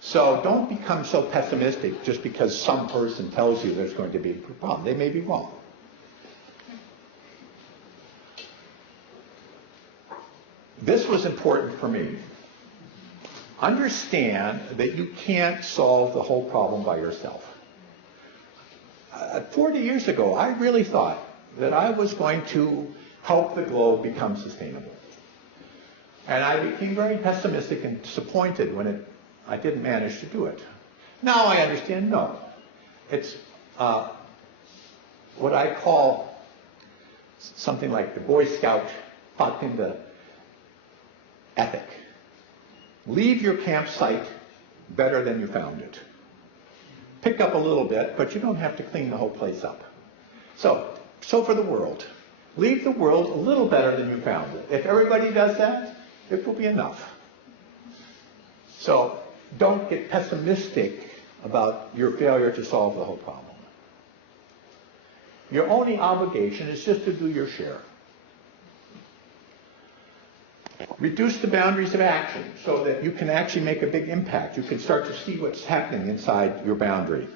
So don't become so pessimistic just because some person tells you there's going to be a problem. They may be wrong. This was important for me. Understand that you can't solve the whole problem by yourself. 40 years ago, I really thought that I was going to help the globe become sustainable. And I became very pessimistic and disappointed when I didn't manage to do it. Now I understand, no. It's what I call something like the Boy Scout Patinda ethic. Leave your campsite better than you found it. Pick up a little bit, but you don't have to clean the whole place up. So for the world, leave the world a little better than you found it. If everybody does that, it will be enough. So don't get pessimistic about your failure to solve the whole problem. Your only obligation is just to do your share. Reduce the boundaries of action so that you can actually make a big impact. You can start to see what's happening inside your boundary.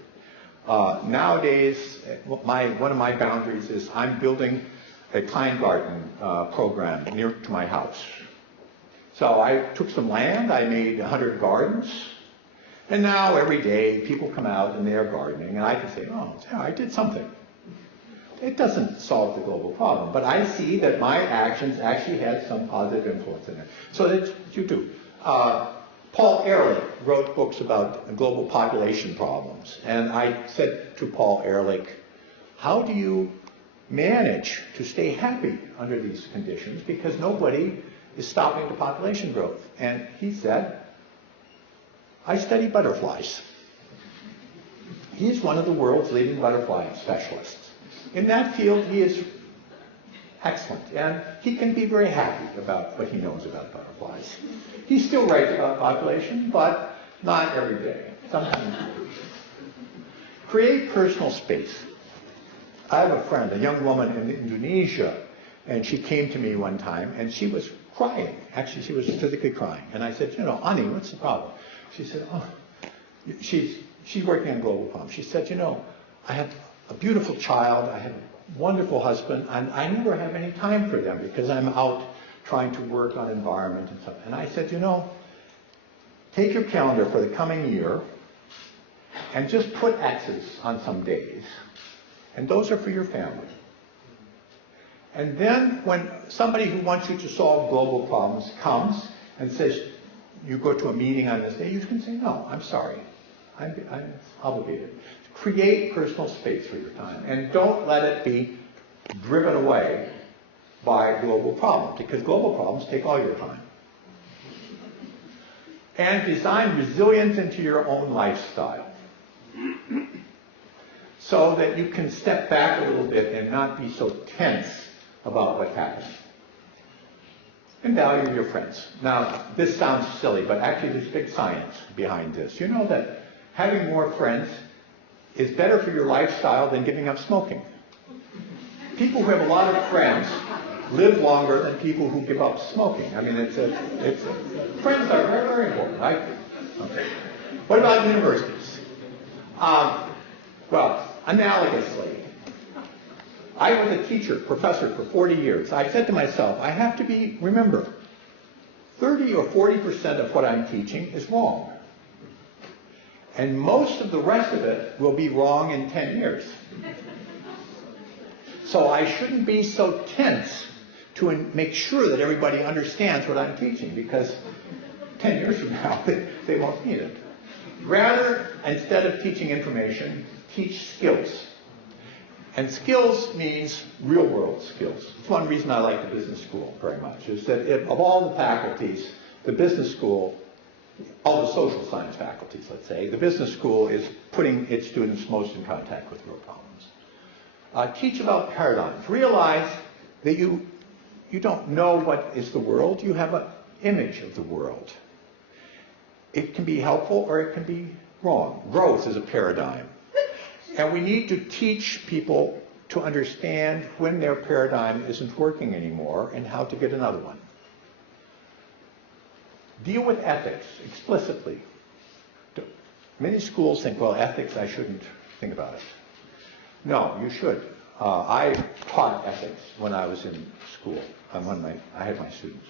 Nowadays, one of my boundaries is I'm building a Kleingarten program near to my house. So I took some land, I made 100 gardens, and now every day people come out and they're gardening, and I can say, oh, yeah, I did something. It doesn't solve the global problem, but I see that my actions actually had some positive influence in it. So that's what you do. Paul Ehrlich wrote books about global population problems, and I said to Paul Ehrlich, how do you manage to stay happy under these conditions, because nobody is stopping the population growth? And he said, I study butterflies. He's one of the world's leading butterfly specialists. In that field, he is excellent, and he can be very happy about what he knows about butterflies. He still writes about population, but not every day. Sometimes. Create personal space. I have a friend, a young woman in Indonesia, and she came to me one time, and she was crying. Actually, she was physically crying. And I said, Ani, what's the problem? She said, she's working on global problems. She said, I have a beautiful child, I have a wonderful husband, and I never have any time for them because I'm out trying to work on environment and stuff. And I said, take your calendar for the coming year and just put X's on some days, and those are for your family. And then when somebody who wants you to solve global problems comes and says, you go to a meeting on this day, you can say, no, I'm sorry, I'm obligated. Create personal space for your time, and don't let it be driven away by global problems, because global problems take all your time. And design resilience into your own lifestyle so that you can step back a little bit and not be so tense about what happens. And value your friends. Now, this sounds silly, but actually there's big science behind this. You know that having more friends is better for your lifestyle than giving up smoking. People who have a lot of friends live longer than people who give up smoking. I mean, friends are very, very important, I think. Okay. What about universities? Well, analogously, I was a teacher, professor for 40 years. I said to myself, I have to remember, 30 or 40% of what I'm teaching is wrong. And most of the rest of it will be wrong in 10 years. So I shouldn't be so tense to make sure that everybody understands what I'm teaching, because 10 years from now, they won't need it. Rather, instead of teaching information, teach skills. And skills means real-world skills. It's one reason I like the business school very much, is that of all the faculties, the business school, all the social science faculties, let's say, the business school is putting its students most in contact with real problems. Teach about paradigms. Realize that you don't know what is the world. You have an image of the world. it can be helpful or it can be wrong. Growth is a paradigm. And we need to teach people to understand when their paradigm isn't working anymore and how to get another one. Deal with ethics explicitly. Many schools think, well, ethics, I shouldn't think about it. No, you should. I taught ethics when I was in school. I had my students.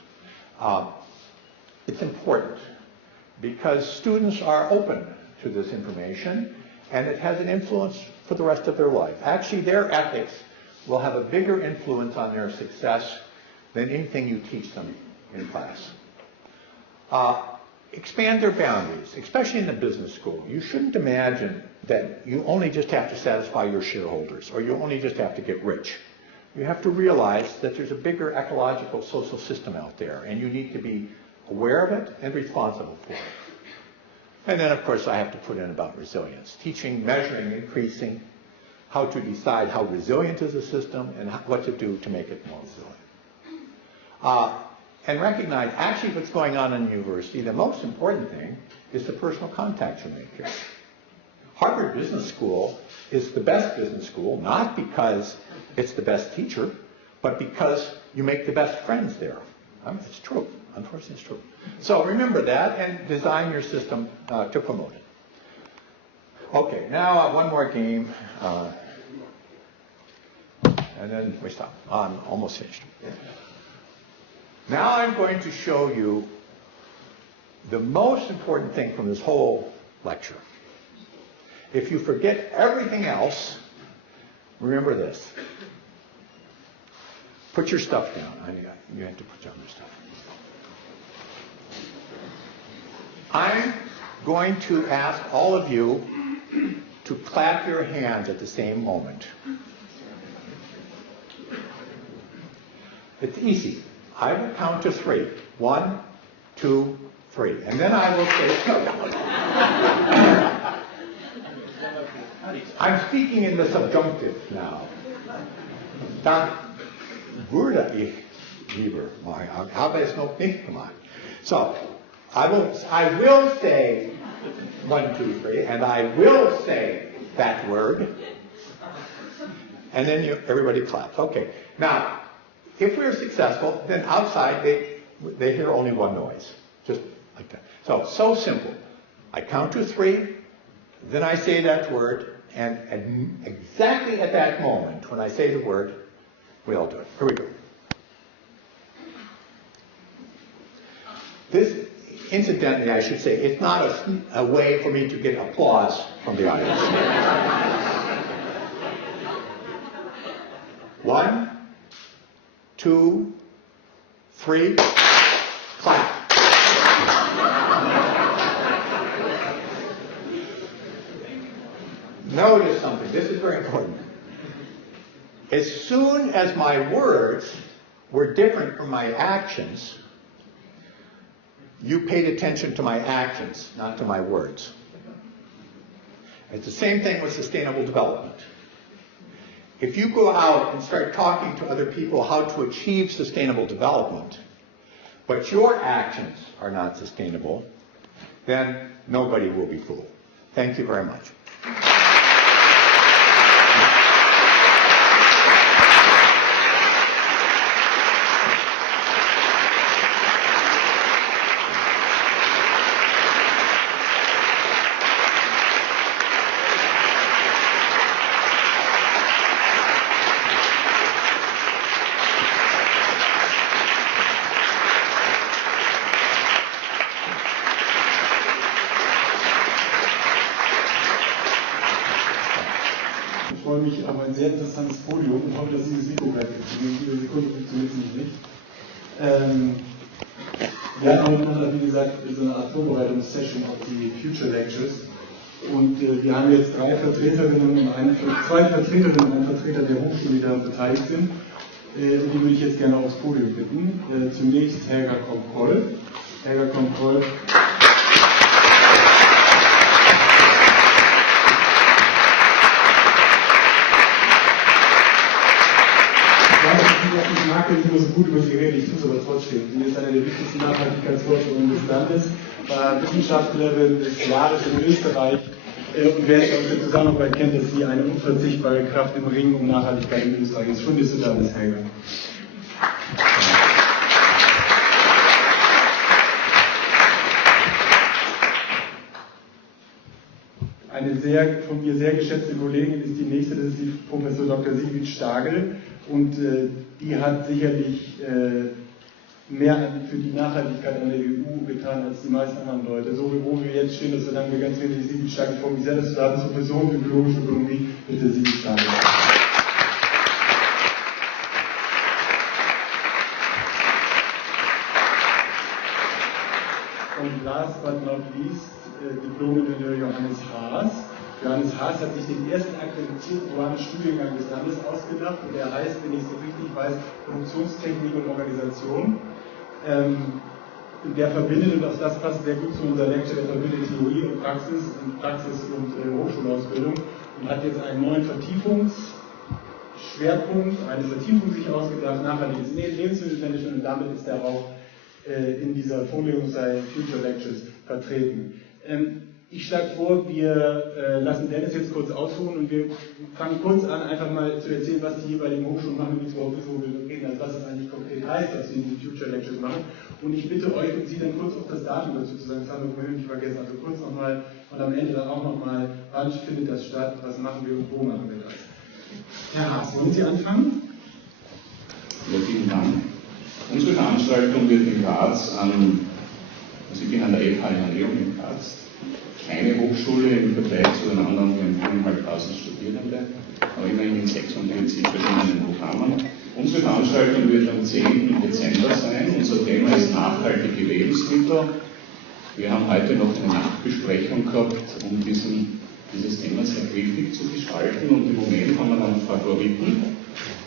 It's important because students are open to this information and it has an influence for the rest of their life. Actually, their ethics will have a bigger influence on their success than anything you teach them in class. Expand their boundaries, especially in the business school. You shouldn't imagine that you only just have to satisfy your shareholders or you only just have to get rich. You have to realize that there's a bigger ecological social system out there and you need to be aware of it and responsible for it. And then, of course, I have to put in about resilience. Teaching, measuring, increasing, how to decide how resilient is a system and what to do to make it more resilient. And recognize actually what's going on in the university, the most important thing is the personal contacts you make here. Harvard Business School is the best business school, not because it's the best teacher, but because you make the best friends there. It's true. Unfortunately, it's true. So remember that and design your system to promote it. Okay, now one more game. And then we stop. I'm almost finished. Now I'm going to show you the most important thing from this whole lecture. If you forget everything else, remember this. Put your stuff down. You have to put down your stuff. I'm going to ask all of you to clap your hands at the same moment. It's easy. I will count to 3. 1, 2, 3. And then I will say, I'm speaking in the subjunctive now. Das würde ich lieber machen. Habe es noch nicht gemacht. So, I will say 1, 2, 3, and I will say that word. And then everybody claps. Okay. Now, if we're successful, then outside they hear only one noise, just like that. So simple. I count to 3, then I say that word, and exactly at that moment, when I say the word, we all do it. Here we go. This, incidentally, I should say, it's not a way for me to get applause from the audience. 1, 2, 3, clap. Notice something. This is very important. As soon as my words were different from my actions, you paid attention to my actions, not to my words. It's the same thing with sustainable development. If you go out and start talking to other people how to achieve sustainable development, but your actions are not sustainable, then nobody will be fooled. Thank you very much. Ich freue mich auf ein sehr interessantes Podium und hoffe, dass dieses Mikro bleibt. In dieser Sekunde funktioniert es nicht. Wir hatten heute noch, wie gesagt, so eine Art Vorbereitungssession auf die Future Lectures. Und wir haben jetzt 3 Vertreterinnen und 2 Vertreterinnen und einen Vertreter der Hochschule, die daran beteiligt sind. Die würde ich jetzt gerne aufs Podium bitten. Zunächst Helga Komproll. Helga Komproll. Ich mag nicht immer so gut über sie reden, ich tue es aber trotzdem. Sie ist eine der wichtigsten Nachhaltigkeitsforscherinnen des Landes war Wissenschaftlerin des Jahres in Österreich und wer aus der Zusammenarbeit kennt, dass sie eine unverzichtbare Kraft im Ringen um Nachhaltigkeit in Österreich ist. Schön, dass du da bist, Helga. Eine von mir sehr geschätzte Kollegin ist die nächste, das ist die Professor Dr. Sigrid Stagel, und die hat sicherlich mehr für die Nachhaltigkeit an der EU getan als die meisten anderen Leute. So wie wo wir jetzt stehen, das verdanken wir ganz wenig Sigrid Stagel. Ich freue mich sehr, dass du da bist, Professorin für biologische Ökonomie. Bitte, Sigrid Stagel. Und last but not least, Diplom-Ingenieur Johannes Haas. Johannes Haas hat sich den ersten akkreditierten dualen Studiengang des Landes ausgedacht und der heißt, wenn ich es so richtig weiß, Produktionstechnik und Organisation. Der verbindet, und auch das passt sehr gut zu unserer Lecture, der verbindet Theorie und Praxis und Hochschulausbildung und hat jetzt einen neuen Vertiefungsschwerpunkt, eine Vertiefung sich ausgedacht, nachhaltiges Lebensmittelmanagement, und damit ist er auch in dieser Vorlesungsreihe Future Lectures vertreten. Ich schlage vor, wir lassen Dennis jetzt kurz ausholen und wir fangen kurz an, einfach mal zu erzählen, was die jeweiligen Hochschulen machen, damit wir überhaupt wissen, wo wir reden, also was es eigentlich konkret heißt, was wir in den Future Lectures machen. Und ich bitte euch und Sie dann kurz auch das Datum dazu zu sagen, das haben wir vorhin nicht vergessen, also kurz nochmal und am Ende dann auch nochmal, wann findet das statt, was machen wir und wo machen wir das. Herr Haas, wollen Sie anfangen? Ja, vielen Dank. Unsere Veranstaltung wird in Graz also ich bin an der FH in Graz, kleine Hochschule im Vergleich zu den anderen, wir haben 4.500 Studierende, aber immerhin in 46 verschiedenen Programmen. Unsere Veranstaltung wird am 10. Dezember sein. Unser Thema ist nachhaltige Lebensmittel. Wir haben heute noch eine Nachbesprechung gehabt, um dieses Thema sehr griffig zu gestalten, und im Moment haben wir einen Favoriten,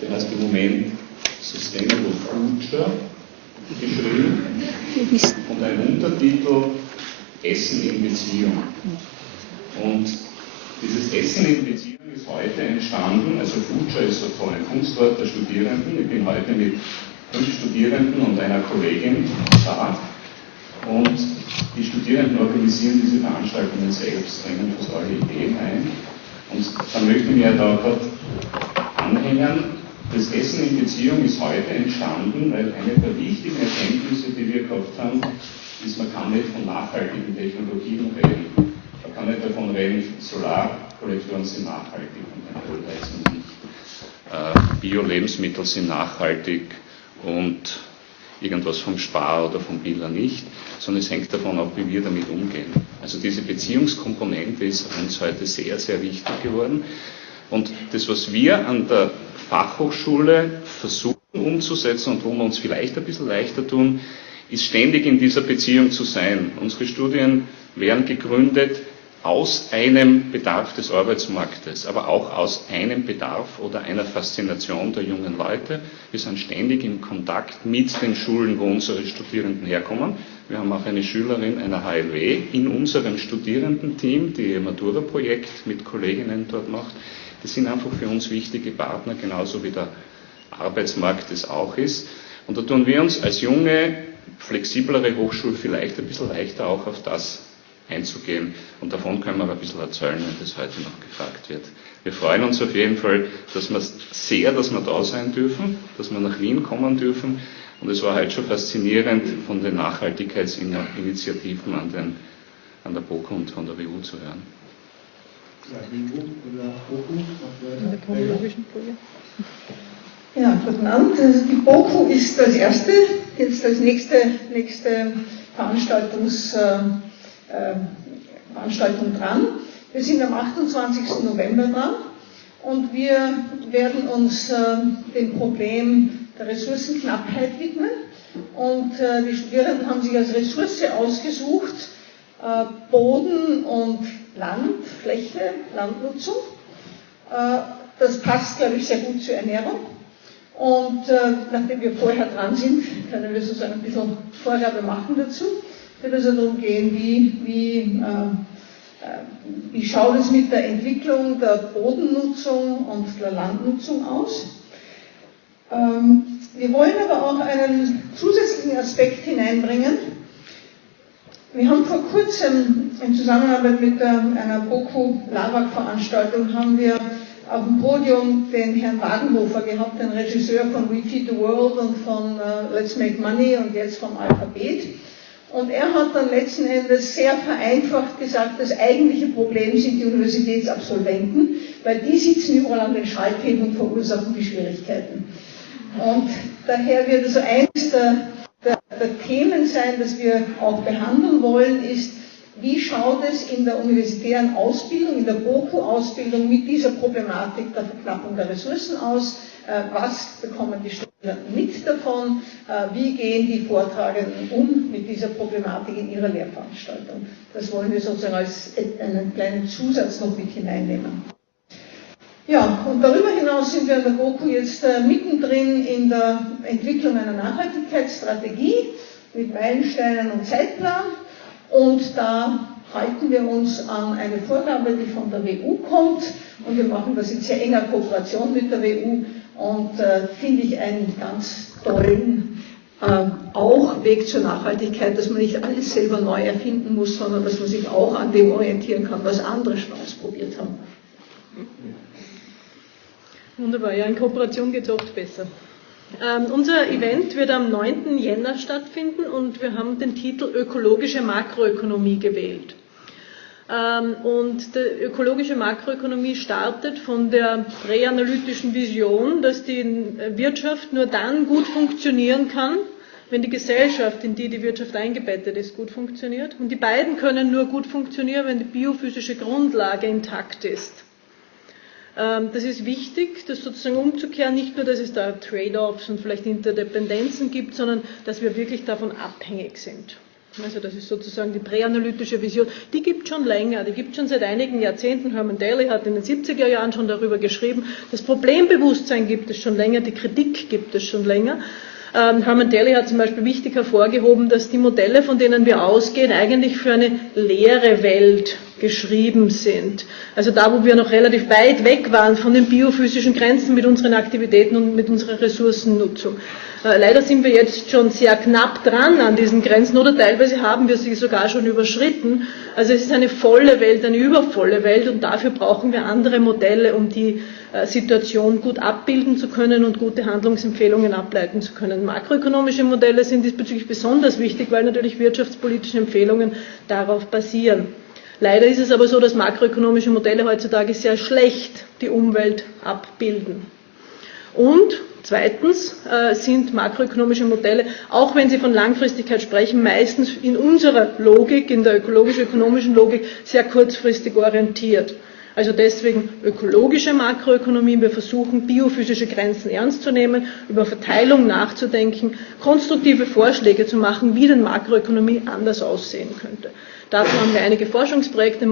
der heißt im Moment Sustainable Future geschrieben und ein Untertitel Essen in Beziehung. Und dieses Essen in Beziehung ist heute entstanden, also Future ist so ein Kunstwort der Studierenden. Ich bin heute mit 5 Studierenden und einer Kollegin da, und die Studierenden organisieren diese Veranstaltungen selbst, bringen uns eure Ideen ein, und dann möchte ich mir da gerade anhängen. Das Essen in Beziehung ist heute entstanden, weil eine der wichtigen Erkenntnisse, die wir gehabt haben, ist, man kann nicht von nachhaltigen Technologien reden. Man kann nicht davon reden, Solarkollektoren sind nachhaltig und eine Ölheizung nicht. Bio-Lebensmittel sind nachhaltig und irgendwas vom Spar oder vom Biller nicht, sondern es hängt davon ab, wie wir damit umgehen. Also diese Beziehungskomponente ist uns heute sehr, sehr wichtig geworden. Und das, was wir an der Fachhochschule versuchen umzusetzen und wo wir uns vielleicht ein bisschen leichter tun, ist ständig in dieser Beziehung zu sein. Unsere Studien werden gegründet aus einem Bedarf des Arbeitsmarktes, aber auch aus einem Bedarf oder einer Faszination der jungen Leute. Wir sind ständig in Kontakt mit den Schulen, wo unsere Studierenden herkommen. Wir haben auch eine Schülerin einer HLW in unserem Studierendenteam, die ihr Matura-Projekt mit Kolleginnen dort macht. Das sind einfach für uns wichtige Partner, genauso wie der Arbeitsmarkt es auch ist. Und da tun wir uns als junge, flexiblere Hochschule vielleicht ein bisschen leichter auch auf das einzugehen. Und davon können wir ein bisschen erzählen, wenn das heute noch gefragt wird. Wir freuen uns auf jeden Fall, dass wir da sein dürfen, dass wir nach Wien kommen dürfen. Und es war halt schon faszinierend, von den Nachhaltigkeitsinitiativen an der BOKU und von der WU zu hören. Ja, guten Abend. Also die BOKU ist als erste, jetzt als nächste Veranstaltung dran. Wir sind am 28. November dran und wir werden uns dem Problem der Ressourcenknappheit widmen. Und die Studierenden haben sich als Ressource ausgesucht Boden und Landfläche, Landnutzung. Das passt, glaube ich, sehr gut zur Ernährung. Und nachdem wir vorher dran sind, können wir sozusagen ein bisschen Vorgabe machen dazu. Es wird also darum gehen, wie schaut es mit der Entwicklung der Bodennutzung und der Landnutzung aus. Wir wollen aber auch einen zusätzlichen Aspekt hineinbringen. Wir haben vor kurzem in Zusammenarbeit mit einer BOKU-LAWAG-Veranstaltung haben wir auf dem Podium den Herrn Wagenhofer gehabt, den Regisseur von We Feed the World und von Let's Make Money und jetzt vom Alphabet. Und er hat dann letzten Endes sehr vereinfacht gesagt, das eigentliche Problem sind die Universitätsabsolventen, weil die sitzen überall an den Schalthebeln und verursachen die Schwierigkeiten. Und daher wird also eines der Themen sein, das wir auch behandeln wollen, ist, wie schaut es in der universitären Ausbildung, in der BOKU-Ausbildung mit dieser Problematik der Verknappung der Ressourcen aus? Was bekommen die Studierenden mit davon? Wie gehen die Vortragenden um mit dieser Problematik in ihrer Lehrveranstaltung? Das wollen wir sozusagen als einen kleinen Zusatz noch mit hineinnehmen. Ja, und darüber hinaus sind wir an der BOKU jetzt mittendrin in der Entwicklung einer Nachhaltigkeitsstrategie mit Meilensteinen und Zeitplan. Und da halten wir uns an eine Vorgabe, die von der WU kommt. Und wir machen das in sehr enger Kooperation mit der WU. Und finde ich einen ganz tollen auch Weg zur Nachhaltigkeit, dass man nicht alles selber neu erfinden muss, sondern dass man sich auch an dem orientieren kann, was andere schon ausprobiert haben. Wunderbar, ja, in Kooperation geht es oft besser. Unser Event wird am 9. Jänner stattfinden und wir haben den Titel Ökologische Makroökonomie gewählt. Und die ökologische Makroökonomie startet von der präanalytischen Vision, dass die Wirtschaft nur dann gut funktionieren kann, wenn die Gesellschaft, in die die Wirtschaft eingebettet ist, gut funktioniert. Und die beiden können nur gut funktionieren, wenn die biophysische Grundlage intakt ist. Das ist wichtig, das sozusagen umzukehren, nicht nur, dass es da Trade-offs und vielleicht Interdependenzen gibt, sondern dass wir wirklich davon abhängig sind. Also das ist sozusagen die präanalytische Vision. Die gibt es schon länger, die gibt es schon seit einigen Jahrzehnten. Herman Daly hat in den 70er Jahren schon darüber geschrieben. Das Problembewusstsein gibt es schon länger, die Kritik gibt es schon länger. Herman Daly hat zum Beispiel wichtig hervorgehoben, dass die Modelle, von denen wir ausgehen, eigentlich für eine leere Welt geschrieben sind. Also da, wo wir noch relativ weit weg waren von den biophysischen Grenzen mit unseren Aktivitäten und mit unserer Ressourcennutzung. Leider sind wir jetzt schon sehr knapp dran an diesen Grenzen oder teilweise haben wir sie sogar schon überschritten. Also es ist eine volle Welt, eine übervolle Welt und dafür brauchen wir andere Modelle, um die Situation gut abbilden zu können und gute Handlungsempfehlungen ableiten zu können. Makroökonomische Modelle sind diesbezüglich besonders wichtig, weil natürlich wirtschaftspolitische Empfehlungen darauf basieren. Leider ist es aber so, dass makroökonomische Modelle heutzutage sehr schlecht die Umwelt abbilden. Und zweitens sind makroökonomische Modelle, auch wenn sie von Langfristigkeit sprechen, meistens in unserer Logik, in der ökologisch-ökonomischen Logik, sehr kurzfristig orientiert. Also deswegen ökologische Makroökonomie. Wir versuchen, biophysische Grenzen ernst zu nehmen, über Verteilung nachzudenken, konstruktive Vorschläge zu machen, wie denn Makroökonomie anders aussehen könnte. Dazu haben wir einige Forschungsprojekte,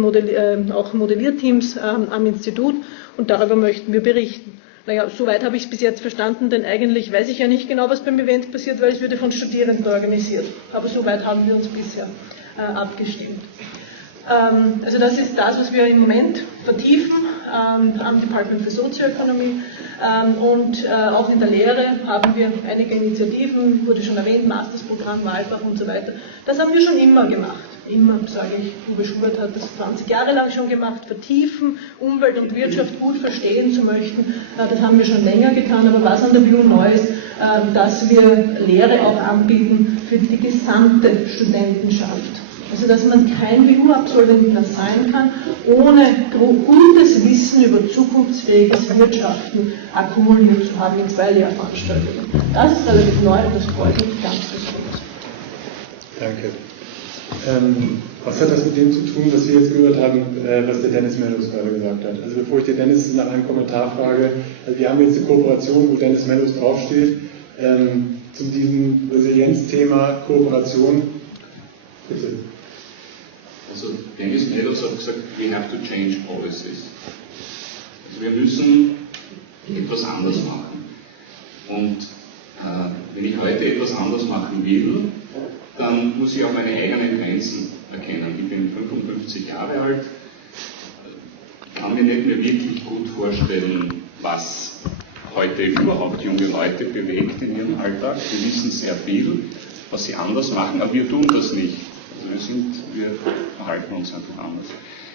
auch Modellierteams am Institut und darüber möchten wir berichten. Naja, soweit habe ich es bis jetzt verstanden, denn eigentlich weiß ich ja nicht genau, was beim Event passiert, weil es wird ja von Studierenden organisiert. Aber soweit haben wir uns bisher abgestimmt. Also das ist das, was wir im Moment vertiefen am Department für Sozioökonomie und auch in der Lehre haben wir einige Initiativen, wurde schon erwähnt, Mastersprogramm, Wahlfach und so weiter. Das haben wir schon immer gemacht. Immer, sage ich, Uwe Schubert hat das 20 Jahre lang schon gemacht, vertiefen, Umwelt und Wirtschaft gut verstehen zu möchten. Das haben wir schon länger getan, aber was an der WU neu ist, dass wir Lehre auch anbieten für die gesamte Studentenschaft. Also dass man kein WU-Absolvent mehr sein kann, ohne gutes Wissen über zukunftsfähiges Wirtschaften akkumuliert zu haben in 2 Lehrveranstaltungen. Das ist relativ neu und das freut mich ganz besonders. Danke. Was hat das mit dem zu tun, was wir jetzt gehört haben, was der Dennis Mellus gerade gesagt hat? Also bevor ich den Dennis nach einem Kommentar frage, also wir haben jetzt eine Kooperation, wo Dennis Mellus draufsteht, zu diesem Resilienzthema Kooperation. Bitte. Also Dennis Mellus hat gesagt, we have to change policies. Also wir müssen etwas anders machen. Und wenn ich heute etwas anders machen will, dann muss ich auch meine eigenen Grenzen erkennen. Ich bin 55 Jahre alt, kann mir nicht mehr wirklich gut vorstellen, was heute überhaupt junge Leute bewegt in ihrem Alltag. Wir wissen sehr viel, was sie anders machen, aber wir tun das nicht. Wir verhalten uns einfach anders.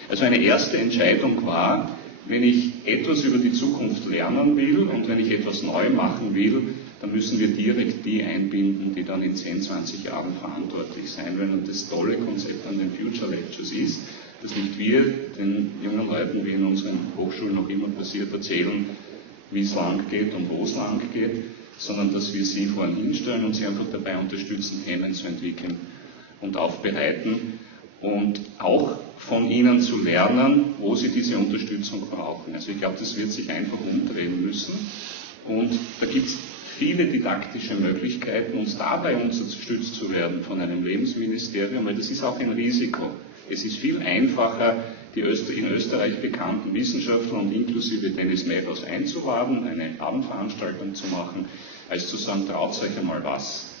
Also eine erste Entscheidung war, wenn ich etwas über die Zukunft lernen will und wenn ich etwas neu machen will, dann müssen wir direkt die einbinden, die dann in 10, 20 Jahren verantwortlich sein werden. Und das tolle Konzept an den Future Lectures ist, dass nicht wir den jungen Leuten, wie in unseren Hochschulen noch immer passiert, erzählen, wie es lang geht und wo es lang geht, sondern dass wir sie vorhin hinstellen und sie einfach dabei unterstützen, Themen zu entwickeln und aufbereiten und auch von ihnen zu lernen, wo sie diese Unterstützung brauchen. Also ich glaube, das wird sich einfach umdrehen müssen und da gibt es viele didaktische Möglichkeiten, uns dabei unterstützt zu werden von einem Lebensministerium, weil das ist auch ein Risiko. Es ist viel einfacher, die in Österreich bekannten Wissenschaftler und inklusive Dennis Meadows einzuladen, eine Abendveranstaltung zu machen, als zu sagen, traut euch einmal was.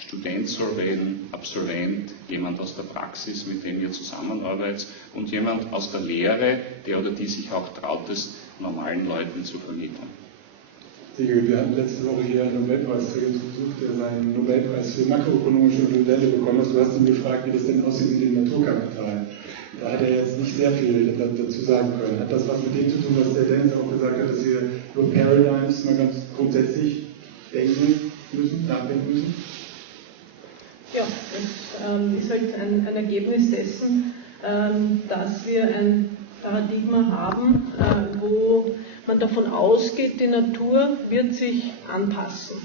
Student soll reden, Absolvent, jemand aus der Praxis, mit dem ihr zusammenarbeitet und jemand aus der Lehre, der oder die sich auch traut, es normalen Leuten zu vermitteln. Wir hatten letzte Woche hier einen Nobelpreisträger besucht, der seinen Nobelpreis für makroökonomische Modelle bekommen hat. Du hast ihn gefragt, wie das denn aussieht mit dem Naturkapital. Da hat er jetzt nicht sehr viel dazu sagen können. Hat das was mit dem zu tun, was der Dennis auch gesagt hat, dass wir über Paradigms mal ganz grundsätzlich denken müssen, nachdenken müssen? Ja, das ist halt ein Ergebnis dessen, dass wir ein Paradigma haben, wo man davon ausgeht, die Natur wird sich anpassen.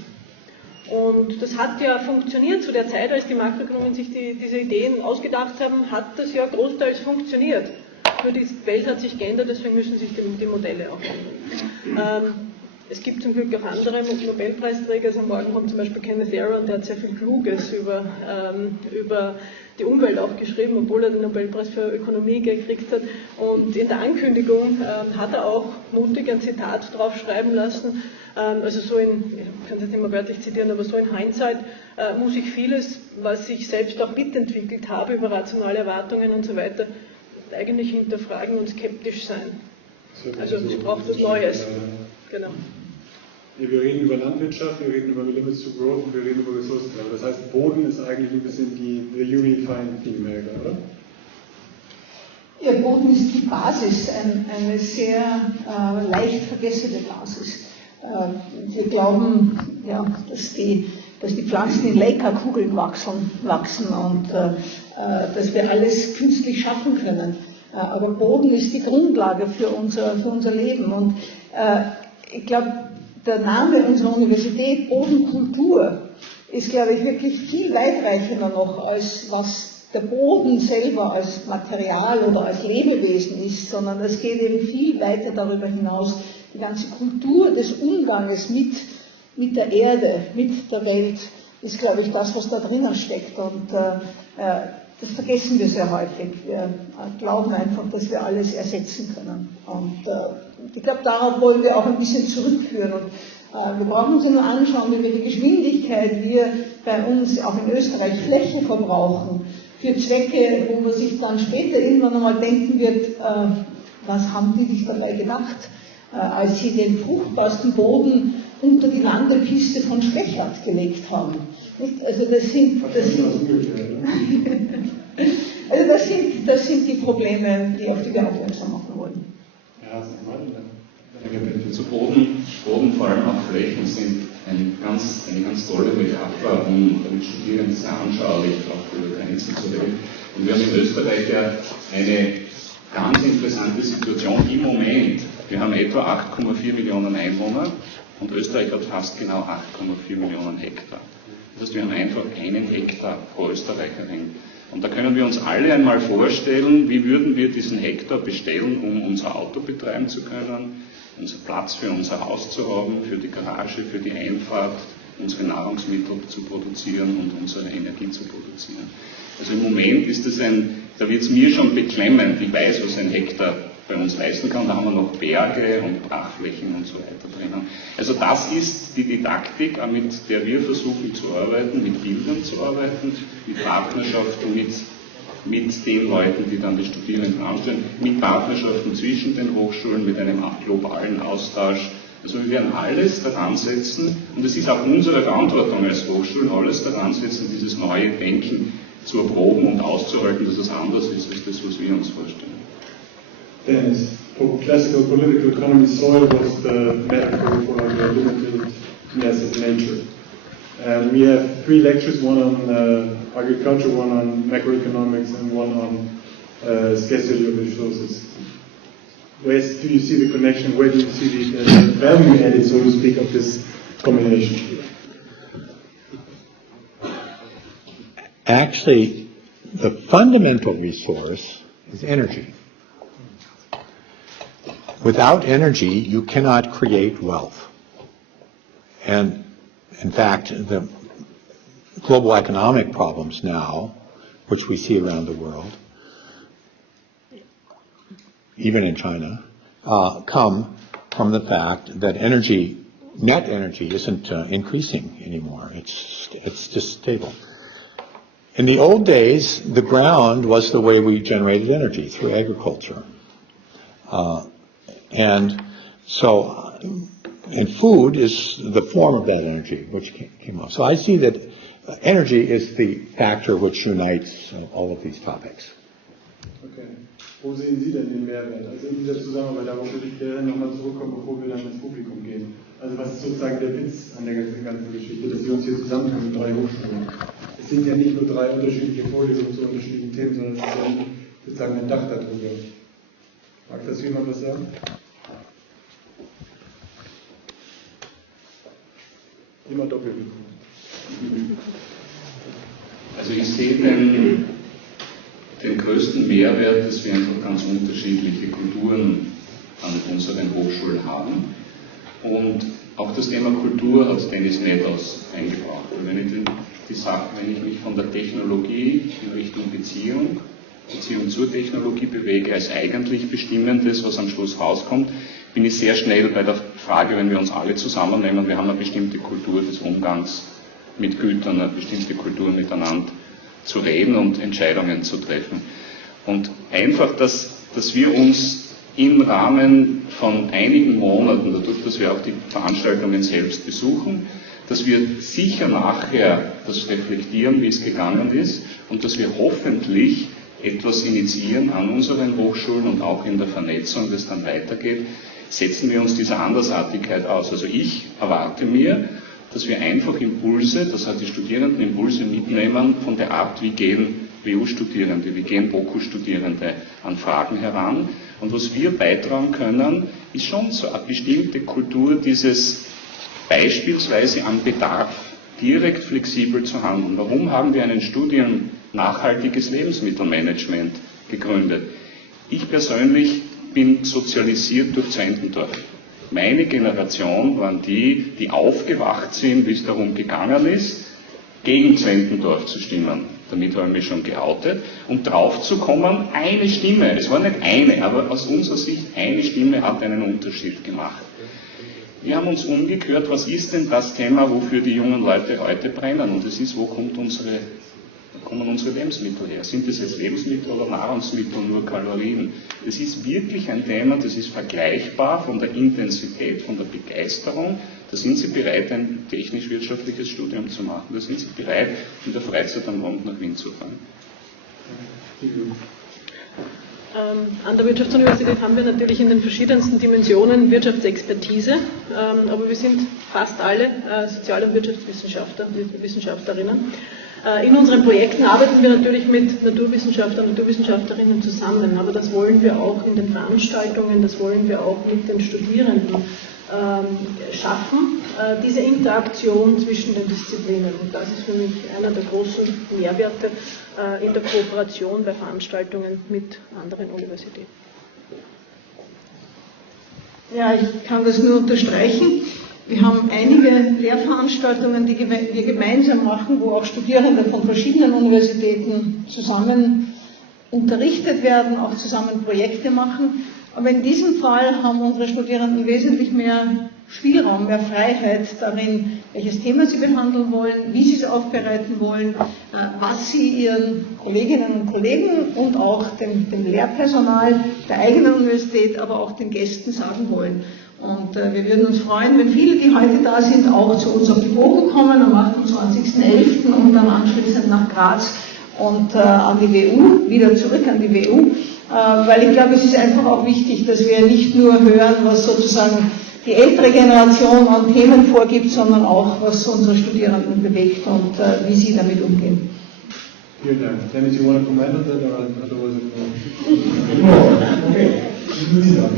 Und das hat ja funktioniert zu der Zeit, als die Makroökonomen sich diese Ideen ausgedacht haben, hat das ja großteils funktioniert. Nur die Welt hat sich geändert, deswegen müssen sich die Modelle auch ändern. Es gibt zum Glück auch andere Nobelpreisträger, also morgen kommt zum Beispiel Kenneth Arrow, der hat sehr viel Kluges über die Umwelt auch geschrieben, obwohl er den Nobelpreis für Ökonomie gekriegt hat. Und in der Ankündigung hat er auch mutig ein Zitat draufschreiben lassen, also so ich kann es jetzt nicht mehr wörtlich zitieren, aber so in Hindsight muss ich vieles, was ich selbst auch mitentwickelt habe, über rationale Erwartungen und so weiter, eigentlich hinterfragen und skeptisch sein. Also es braucht was Neues. Genau. Wir reden über Landwirtschaft, wir reden über Limits to Growth und wir reden über Ressourcenknappheit. Das heißt, Boden ist eigentlich ein bisschen the unifying theme, oder? Ja, Boden ist die Basis, eine sehr leicht vergessene Basis. Wir glauben, ja, dass die Pflanzen in Leica-Kugeln wachsen und dass wir alles künstlich schaffen können. Aber Boden ist die Grundlage für unser Leben. Und ich glaube, der Name unserer Universität, Bodenkultur, ist, glaube ich, wirklich viel weitreichender noch, als was der Boden selber als Material oder als Lebewesen ist, sondern es geht eben viel weiter darüber hinaus. Die ganze Kultur des Umganges mit der Erde, mit der Welt, ist, glaube ich, das, was da drinnen steckt. Und das vergessen wir sehr häufig. Wir glauben einfach, dass wir alles ersetzen können. Und ich glaube, darauf wollen wir auch ein bisschen zurückführen. Und wir brauchen uns nur anschauen, wie wir die Geschwindigkeit wir bei uns auch in Österreich Fläche verbrauchen für Zwecke, wo man sich dann später irgendwann einmal denken wird, was haben die sich dabei gedacht, als sie den fruchtbarsten Boden unter die Landepiste von Schwächert gelegt haben. Also das sind die Probleme, auf die wir aufmerksam machen wollen. Ja, das ist mal zu Boden, vor allem auch Flächen, sind eine ganz tolle Metapher, um mit Studierenden sehr anschaulich auch über Grenzen zu reden. Und wir haben in Österreich ja eine ganz interessante Situation im Moment. Wir haben etwa 8,4 Millionen Einwohner und Österreich hat fast genau 8,4 Millionen Hektar. Das heißt, wir haben einfach 1 Hektar pro Österreicherin. Und da können wir uns alle einmal vorstellen, wie würden wir diesen Hektar bestellen, um unser Auto betreiben zu können, unser Platz für unser Haus zu haben, für die Garage, für die Einfahrt, unsere Nahrungsmittel zu produzieren und unsere Energie zu produzieren. Also im Moment ist es da wird es mir schon beklemmend, ich weiß, was ein Hektar bei uns leisten kann, da haben wir noch Berge und Brachflächen und so weiter drinnen. Also das ist die Didaktik, mit der wir versuchen zu arbeiten, mit Bildern zu arbeiten, mit Partnerschaften, mit den Leuten, die dann die Studierenden anstellen, mit Partnerschaften zwischen den Hochschulen, mit einem globalen Austausch. Also wir werden alles daran setzen, und es ist auch unsere Verantwortung als Hochschulen, alles daran setzen, dieses neue Denken zu erproben und auszuhalten, dass es anders ist als das, was wir uns vorstellen. Dennis, for classical political economy, soil was the metaphor for the limitedness of nature. We have 3 lectures, one on agriculture, one on macroeconomics, and one on scarcity of resources. Where do you see the connection? Where do you see the value added, so to speak, of this combination? Actually, the fundamental resource is energy. Without energy, you cannot create wealth. And in fact, the global economic problems now, which we see around the world, even in China, come from the fact that energy, net energy, isn't increasing anymore. It's just stable. In the old days, the ground was the way we generated energy, through agriculture. And food is the form of that energy which came off. So I see that energy is the factor which unites all of these topics. Okay. Wo sehen Sie denn den Mehrwert? Also in dieser Zusammenarbeit, darauf würde ich gerne nochmal zurückkommen, bevor wir dann ins Publikum gehen. Also was ist sozusagen der Witz an der ganzen Geschichte, dass wir uns hier zusammentun mit 3 Hochschulen? Es sind ja nicht nur 3 unterschiedliche Vorlesungen zu unterschiedlichen Themen, sondern es ist ja sozusagen ein Dach darüber. Mag das jemand was sagen? Immer doppelt. Also ich sehe den größten Mehrwert, dass wir einfach ganz unterschiedliche Kulturen an unseren Hochschulen haben. Und auch das Thema Kultur hat Dennis Netters eingebracht. Wenn ich mich von der Technologie in Richtung Beziehung zur Technologie bewege, als eigentlich Bestimmendes, was am Schluss rauskommt, bin ich sehr schnell bei der Frage, wenn wir uns alle zusammennehmen, wir haben eine bestimmte Kultur des Umgangs mit Gütern, eine bestimmte Kultur miteinander zu reden und Entscheidungen zu treffen. Und einfach, dass wir uns im Rahmen von einigen Monaten, dadurch, dass wir auch die Veranstaltungen selbst besuchen, dass wir sicher nachher das reflektieren, wie es gegangen ist, und dass wir hoffentlich etwas initiieren an unseren Hochschulen und auch in der Vernetzung, das dann weitergeht, setzen wir uns dieser Andersartigkeit aus. Also ich erwarte mir, dass wir einfach Impulse, das heißt die Studierenden Impulse mitnehmen von der Art, wie gehen WU-Studierende, wie gehen BOKU-Studierende an Fragen heran. Und was wir beitragen können, ist schon so eine bestimmte Kultur dieses beispielsweise am Bedarf direkt flexibel zu handeln. Warum haben wir einen Studium nachhaltiges Lebensmittelmanagement gegründet? Ich persönlich bin sozialisiert durch Zwentendorf. Meine Generation waren die aufgewacht sind, wie es darum gegangen ist, gegen Zwentendorf zu stimmen. Damit haben wir schon geoutet, um drauf zu kommen, eine Stimme, es war nicht eine, aber aus unserer Sicht eine Stimme hat einen Unterschied gemacht. Wir haben uns umgehört, was ist denn das Thema, wofür die jungen Leute heute brennen? Und es ist, wo kommen unsere Lebensmittel her? Sind das jetzt Lebensmittel oder Nahrungsmittel, nur Kalorien? Das ist wirklich ein Thema, das ist vergleichbar von der Intensität, von der Begeisterung. Da sind Sie bereit, ein technisch-wirtschaftliches Studium zu machen. Da sind Sie bereit, in der Freizeit am Abend nach Wien zu fahren. An der Wirtschaftsuniversität haben wir natürlich in den verschiedensten Dimensionen Wirtschaftsexpertise, aber wir sind fast alle Sozial- und Wirtschaftswissenschaftlerinnen. In unseren Projekten arbeiten wir natürlich mit Naturwissenschaftlern und Naturwissenschaftlerinnen zusammen, aber das wollen wir auch in den Veranstaltungen, das wollen wir auch mit den Studierenden schaffen, diese Interaktion zwischen den Disziplinen. Und das ist für mich einer der großen Mehrwerte in der Kooperation bei Veranstaltungen mit anderen Universitäten. Ja, ich kann das nur unterstreichen. Wir haben einige Lehrveranstaltungen, die wir gemeinsam machen, wo auch Studierende von verschiedenen Universitäten zusammen unterrichtet werden, auch zusammen Projekte machen. Aber in diesem Fall haben unsere Studierenden wesentlich mehr Spielraum, mehr Freiheit darin, welches Thema sie behandeln wollen, wie sie es aufbereiten wollen, was sie ihren Kolleginnen und Kollegen und auch dem Lehrpersonal der eigenen Universität, aber auch den Gästen sagen wollen. Und wir würden uns freuen, wenn viele, die heute da sind, auch zu uns auf die Probe kommen am 28.11. und dann anschließend nach Graz, und an die WU, wieder zurück an die WU, weil ich glaube, es ist einfach auch wichtig, dass wir nicht nur hören, was sozusagen die ältere Generation an Themen vorgibt, sondern auch, was unsere Studierenden bewegt und wie sie damit umgehen. Vielen Dank. Dennis, you want to comment on that, or otherwise no? Okay, vielen Dank.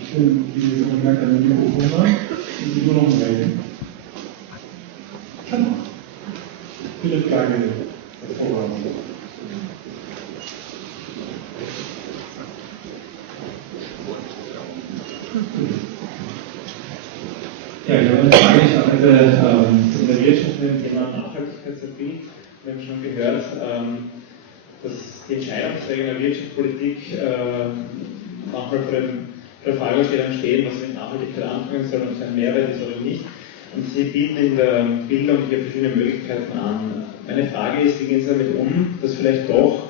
Ich bin, wie Sie schon gemerkt haben, ein Mikrofon und Sie nur noch melden. Philipp Gage, das Vorhang. Ja, ich habe eine Frage, ich arbeite in der Wirtschaft mit dem Thema Nachhaltigkeitstheorie. Wir haben schon gehört, dass die Entscheidungsträger in der Wirtschaftspolitik manchmal vor der Fragestellung stehen, was mit Nachhaltigkeit anfangen soll, ob es ein Mehrwert ist oder nicht. Und Sie bieten in der Bildung hier verschiedene Möglichkeiten an. Meine Frage ist, wie gehen Sie damit um, dass vielleicht doch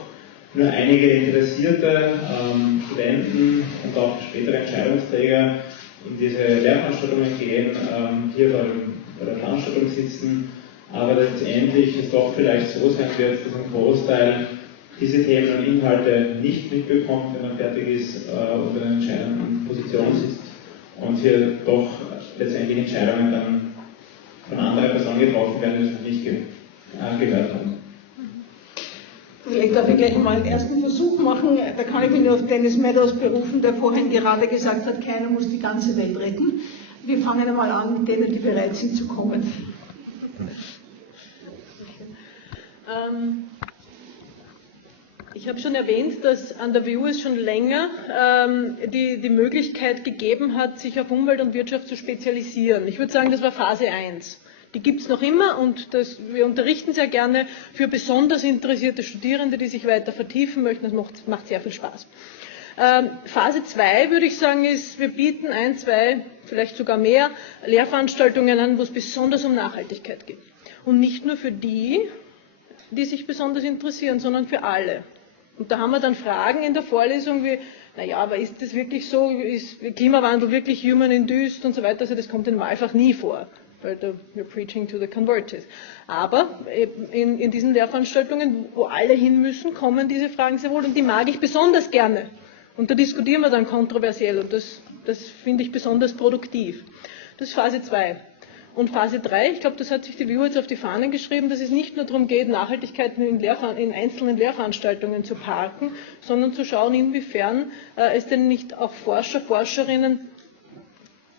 nur einige interessierte Studenten und auch spätere Entscheidungsträger in diese Lehrveranstaltungen gehen, hier bei der Veranstaltung sitzen, aber letztendlich es doch vielleicht so sein wird, dass ein Großteil diese Themen und Inhalte nicht mitbekommt, wenn man fertig ist und in einer entscheidenden Position sitzt und hier doch letztendlich Entscheidungen dann von anderen Personen getroffen werden, die es noch nicht gehört haben. Vielleicht darf ich gleich mal einen ersten Versuch machen. Da kann ich mich nur auf Dennis Meadows berufen, der vorhin gerade gesagt hat, keiner muss die ganze Welt retten. Wir fangen einmal an mit denen, die bereit sind zu kommen. Ich habe schon erwähnt, dass an der WU es schon länger die Möglichkeit gegeben hat, sich auf Umwelt und Wirtschaft zu spezialisieren. Ich würde sagen, das war Phase 1. Die gibt es noch immer und wir unterrichten sehr gerne für besonders interessierte Studierende, die sich weiter vertiefen möchten. Das macht sehr viel Spaß. Phase 2, würde ich sagen, ist, wir bieten 1, 2, vielleicht sogar mehr Lehrveranstaltungen an, wo es besonders um Nachhaltigkeit geht. Und nicht nur für die sich besonders interessieren, sondern für alle. Und da haben wir dann Fragen in der Vorlesung wie, naja, aber ist das wirklich so, ist Klimawandel wirklich human-induced und so weiter, also das kommt in einfach nie vor, weil we're preaching to the converted. Aber in diesen Lehrveranstaltungen, wo alle hin müssen, kommen diese Fragen sehr wohl und die mag ich besonders gerne. Und da diskutieren wir dann kontroversiell und das finde ich besonders produktiv. Das ist Phase 2. Und Phase 3, ich glaube, das hat sich die WU jetzt auf die Fahnen geschrieben, dass es nicht nur darum geht, Nachhaltigkeit in einzelnen Lehrveranstaltungen zu parken, sondern zu schauen, inwiefern es denn nicht auch Forscher, Forscherinnen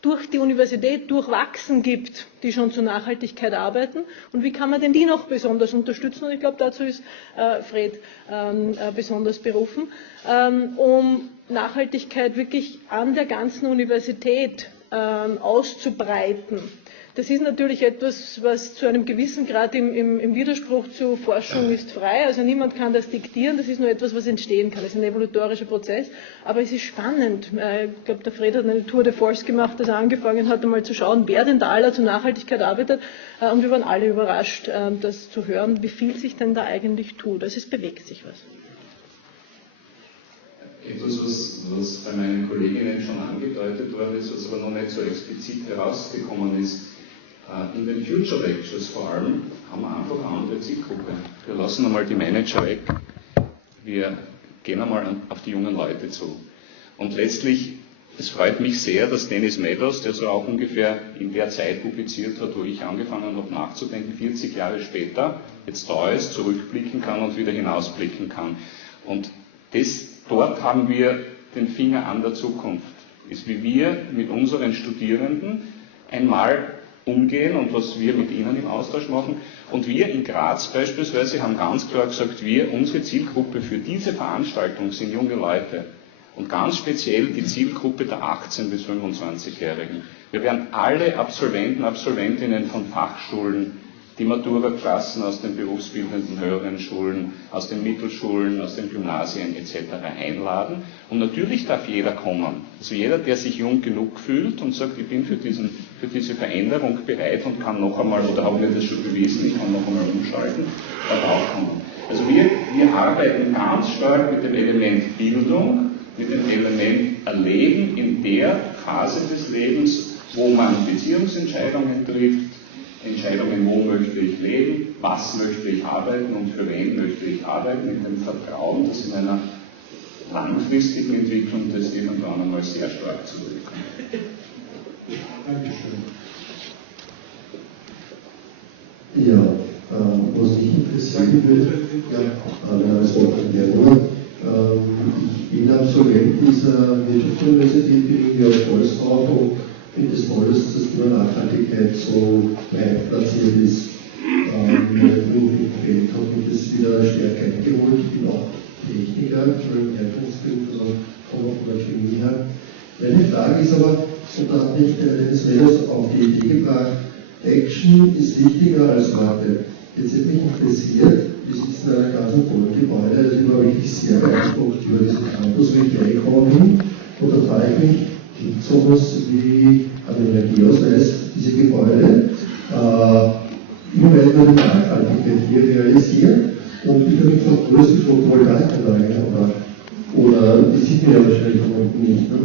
durch die Universität durchwachsen gibt, die schon zur Nachhaltigkeit arbeiten und wie kann man denn die noch besonders unterstützen und ich glaube, dazu ist Fred besonders berufen, um Nachhaltigkeit wirklich an der ganzen Universität auszubreiten. Das ist natürlich etwas, was zu einem gewissen Grad im Widerspruch zu Forschung ist frei. Also niemand kann das diktieren, das ist nur etwas, was entstehen kann. Das ist ein evolutorischer Prozess, aber es ist spannend. Ich glaube, der Fred hat eine Tour de Force gemacht, dass er angefangen hat, einmal zu schauen, wer denn da alle zur Nachhaltigkeit arbeitet. Und wir waren alle überrascht, das zu hören, wie viel sich denn da eigentlich tut. Also es bewegt sich was. Etwas, was bei meinen Kolleginnen schon angedeutet worden ist, was aber noch nicht so explizit herausgekommen ist. In den Future Lectures vor allem haben wir einfach eine andere Zielgruppe. Wir lassen einmal die Manager weg. Wir gehen einmal auf die jungen Leute zu. Und letztlich, es freut mich sehr, dass Dennis Meadows, der so auch ungefähr in der Zeit publiziert hat, wo ich angefangen habe nachzudenken, 40 Jahre später, jetzt da ist, zurückblicken kann und wieder hinausblicken kann. Und dort haben wir den Finger an der Zukunft. Ist, wie wir mit unseren Studierenden einmal umgehen und was wir mit ihnen im Austausch machen. Und wir in Graz beispielsweise haben ganz klar gesagt, unsere Zielgruppe für diese Veranstaltung sind junge Leute. Und ganz speziell die Zielgruppe der 18- bis 25-Jährigen. Wir werden alle Absolventen, Absolventinnen von Fachschulen, die Matura-Klassen aus den berufsbildenden höheren Schulen, aus den Mittelschulen, aus den Gymnasien etc. einladen. Und natürlich darf jeder kommen. Also jeder, der sich jung genug fühlt und sagt, ich bin für diese Veränderung bereit und kann noch einmal, oder habe mir das schon bewiesen, ich kann noch einmal umschalten, darf auch kommen. Also wir arbeiten ganz stark mit dem Element Bildung, mit dem Element Erleben in der Phase des Lebens, wo man Beziehungsentscheidungen trifft, Entscheidungen, wo möchte ich leben, was möchte ich arbeiten und für wen möchte ich arbeiten, mit dem Vertrauen, dass in einer langfristigen Entwicklung das irgendwann einmal sehr stark zurückkommt. Dankeschön. Ja, was mich interessieren würde, als Wort an Januar, ich bin Absolvent dieser Wirtschaftsuniversität in Wien als Volksfahrt und finde es toll, dass das Thema Nachhaltigkeit so weit platziert ist. Mein Beruf im Feld hat mich das wieder stärker eingeholt. Ich bin auch Techniker, schon im Herkunftsberuf, also komme von der Chemie her. Meine Frage ist aber, und da hat mich Dennis Redos auf die Idee gebracht, Action ist wichtiger als Worte. Jetzt hat mich interessiert, wir sitzen in einer ganzen tollen Gebäude, also ich war wirklich sehr beeindruckt über diesen Campus, wenn ich reingekommen bin. Und da frage ich mich, gibt es sowas wie einen Energieausweis, diese Gebäude? Inwieweit wird die Nachhaltigkeit hier realisiert? Und ich habe mich gefragt, wo ist die Photovoltaikanlage? Oder die sieht man ja wahrscheinlich von unten nicht. Ne?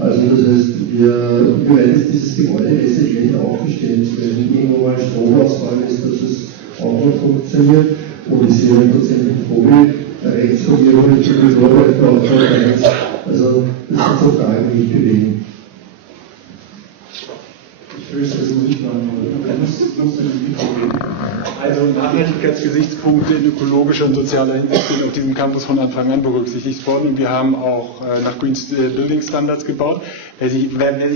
Also das heißt, inwieweit ist dieses Gebäude essentiell aufgestellt, wenn irgendwo mal Stromausfall ist, dass es auch noch funktioniert. Und ich sehe einen tatsächlichen Vogel rechts von mir, wo ich sowieso rechts. Also das sind so Fragen, die mich bewegen. Ich fürchte, das muss ich beantworten, aber ich muss in die Mikro gehen. Also Nachhaltigkeitsgesichtspunkte in ökologischer und sozialer Hinsicht sind auf diesem Campus von Anfang an berücksichtigt worden und wir haben auch nach Green Building Standards gebaut. Wer sich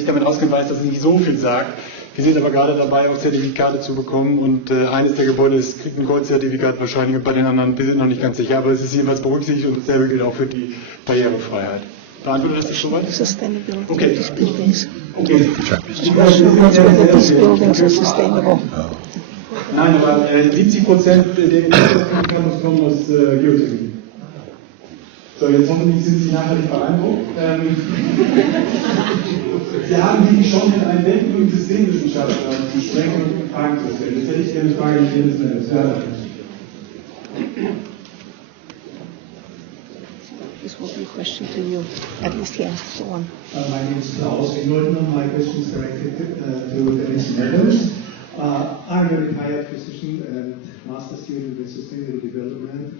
damit auskennt, weiß, dass es nicht so viel sagt. Wir sind aber gerade dabei, auch Zertifikate zu bekommen und eines der Gebäude kriegt ein Goldzertifikat wahrscheinlich und bei den anderen, wir sind noch nicht ganz sicher, aber es ist jedenfalls berücksichtigt und dasselbe gilt auch für die Barrierefreiheit. Beantwortet das schon was? Sustainability okay. of these buildings. Okay. Whether these buildings are sustainable. Nein, aber 70% der Campus kommen aus Geothermie. So, jetzt hoffentlich sind Sie nachhaltig beeindruckt. Sie haben hier die Chance, mit einem weltberühmten Systemwissenschaftler zu sprechen und Fragen zu stellen. Jetzt hätte ich gerne eine Frage an Dennis Redos. This will be a question to you. At least, yes, go on. My name is Klaus Engleutner. My question is directed to Dennis Meadows. I'm a retired physician and master student in sustainable development.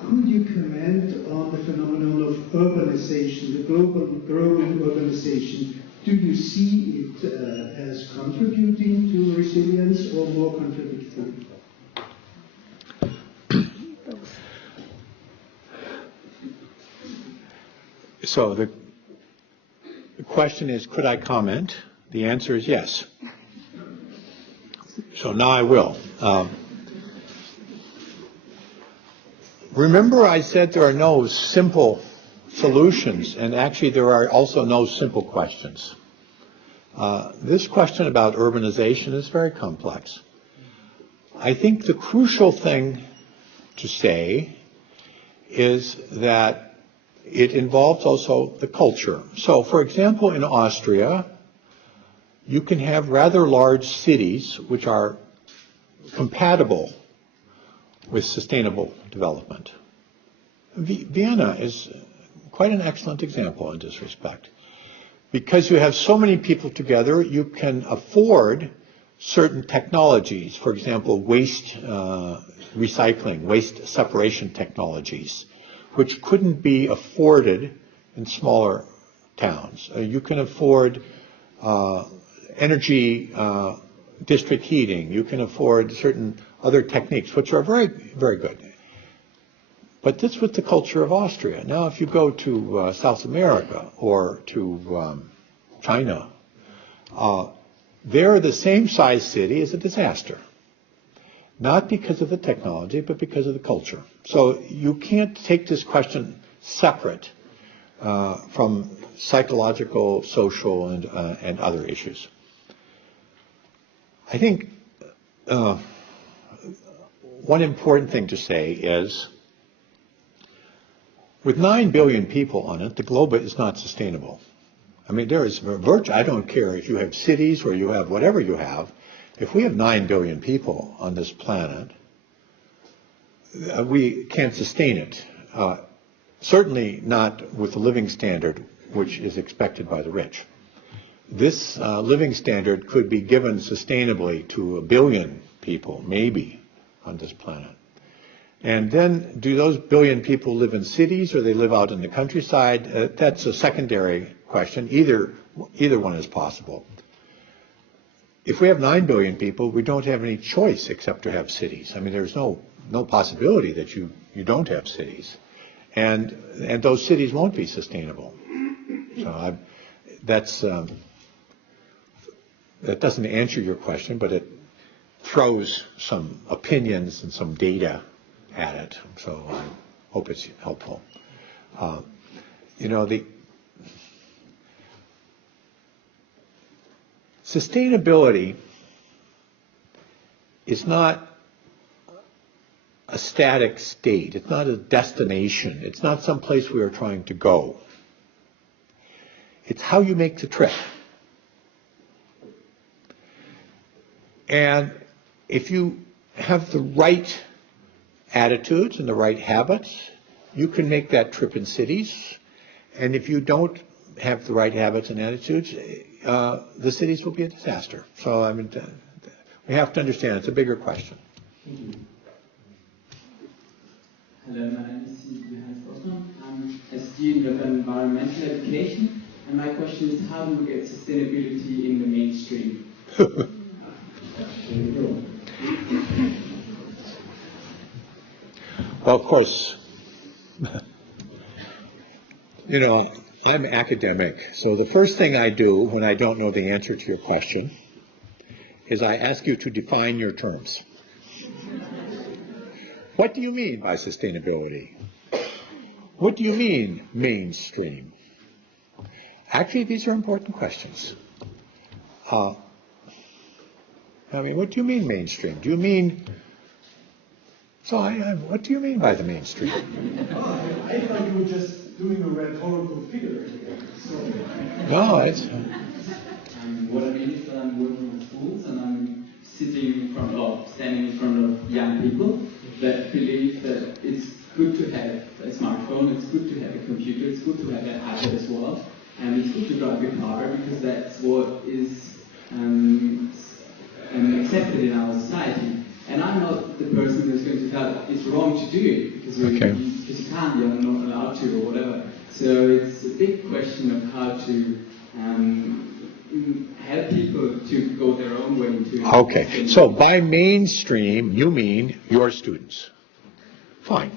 Could you comment on the phenomenon of urbanization, the global growing urbanization? Do you see it as contributing to resilience or more contradictory? So the question is, could I comment? The answer is yes. So now I will. Remember I said there are no simple solutions, and actually there are also no simple questions. This question about urbanization is very complex. I think the crucial thing to say is that it involves also the culture. So, for example, in Austria, you can have rather large cities which are compatible with sustainable development. Vienna is quite an excellent example in this respect. Because you have so many people together, you can afford certain technologies, for example, waste recycling, waste separation technologies, which couldn't be afforded in smaller towns. You can afford energy district heating. You can afford certain other techniques, which are very, very good. But this was the culture of Austria. Now, if you go to South America or to China, there the same size city is a disaster. Not because of the technology, but because of the culture. So you can't take this question separate from psychological, social, and other issues. I think one important thing to say is, with 9 billion people on it, the globe is not sustainable. I mean, there is virtue. I don't care if you have cities or you have whatever you have. If we have 9 billion people on this planet, we can't sustain it. Certainly not with the living standard which is expected by the rich. this living standard could be given sustainably to 1 billion people, maybe, on this planet. And then, do those 1 billion people live in cities or they live out in the countryside? That's a secondary question. Either one is possible. If we have 9 billion people, we don't have any choice except to have cities. I mean, there's no possibility that you don't have cities. And those cities won't be sustainable. So that doesn't answer your question, but it throws some opinions and some data at it. So I hope it's helpful. The sustainability is not a static state. It's not a destination. It's not some place we are trying to go. It's how you make the trip. And if you have the right attitudes and the right habits, you can make that trip in cities. And if you don't have the right habits and attitudes, the cities will be a disaster. So, I mean, we have to understand it's a bigger question. Thank you. Hello, my name is Johannes Bosman. I'm a student of environmental education, and my question is, how do we get sustainability in the mainstream? Well, of course, I'm academic, so the first thing I do when I don't know the answer to your question is I ask you to define your terms. What do you mean by sustainability? What do you mean mainstream? Actually, these are important questions. What do you mean mainstream? Do you mean... what do you mean by the mainstream? I thought you were just doing a rhetorical figure. No, it's... What I mean is that I'm working with schools and I'm standing in front of young people that believe that it's good to have a smartphone, it's good to have a computer, it's good to have an iPad as well, and it's good to drive a car because that's what is accepted in our society. And I'm not the person who's going to tell it's wrong to do it because you can't, you're not allowed to or whatever. So it's a big question of how to help people to go their own way. Okay, so by mainstream, you mean your students. Fine.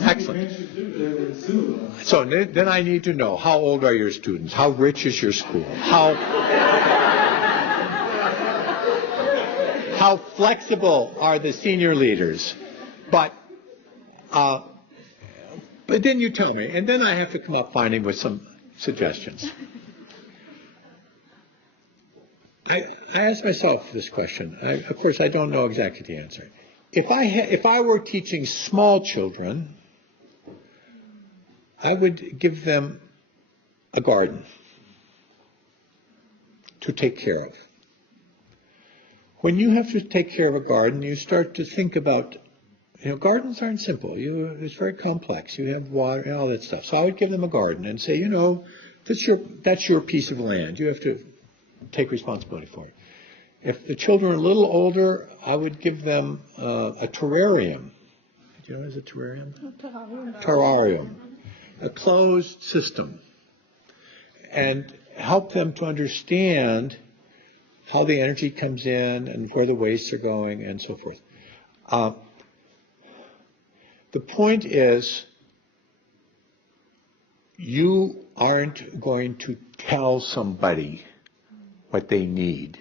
Excellent. So then I need to know, how old are your students? How rich is your school? How flexible are the senior leaders? But then you tell me, and then I have to come up with some suggestions. I ask myself this question. Of course, I don't know exactly the answer. If I were teaching small children, I would give them a garden to take care of. When you have to take care of a garden, you start to think about, gardens aren't simple. It's very complex. You have water and all that stuff. So I would give them a garden and say, that's your piece of land. You have to take responsibility for it. If the children are a little older, I would give them a terrarium. Do you know what is a terrarium? Terrarium. A closed system. And help them to understand how the energy comes in and where the wastes are going and so forth. The point is, you aren't going to tell somebody what they need.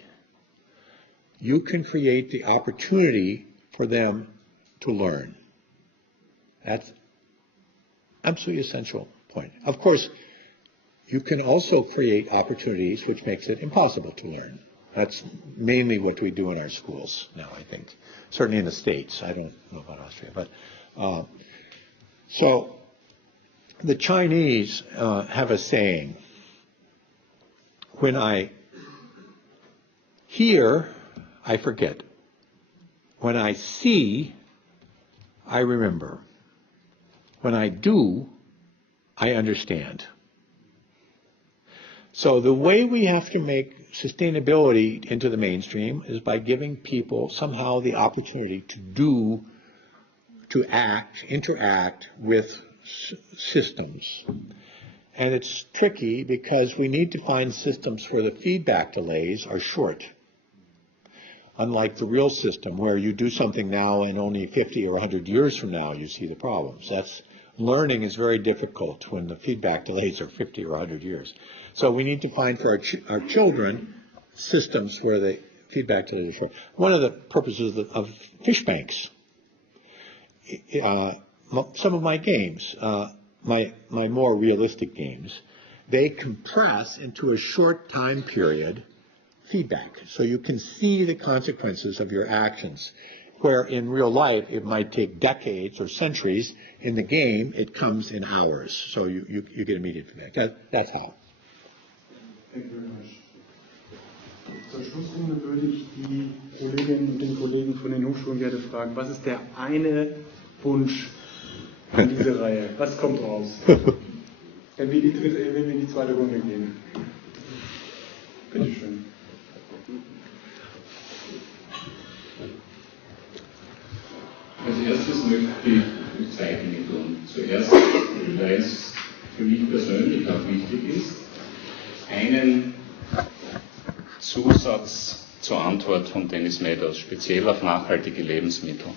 You can create the opportunity for them to learn. That's absolutely essential point. Of course, you can also create opportunities which makes it impossible to learn. That's mainly what we do in our schools now, I think. Certainly in the States. I don't know about Austria. But so the Chinese have a saying, when I hear, I forget. When I see, I remember. When I do, I understand. So the way we have to make sustainability into the mainstream is by giving people somehow the opportunity to interact with systems. And it's tricky because we need to find systems where the feedback delays are short. Unlike the real system where you do something now and only 50 or 100 years from now you see the problems. Learning is very difficult when the feedback delays are 50 or 100 years. So we need to find for our children systems where the feedback delays are short. One of the purposes of fish banks, some of my games, my more realistic games, they compress into a short time period feedback. So you can see the consequences of your actions. Where in real life it might take decades or centuries, in the game it comes in hours. So you get immediate feedback. That's how. Thank you very much. Zur Schlussrunde würde ich die Kolleginnen und den Kollegen von den Hochschulen gerne fragen, was ist der eine Wunsch in dieser Reihe? Was kommt raus? Wenn wir in die zweite Runde gehen. Bitte schön. Als erstes möchte ich zwei Dinge tun. Zuerst, weil es für mich persönlich auch wichtig ist, einen Zusatz zur Antwort von Dennis Meadows, speziell auf nachhaltige Lebensmittel.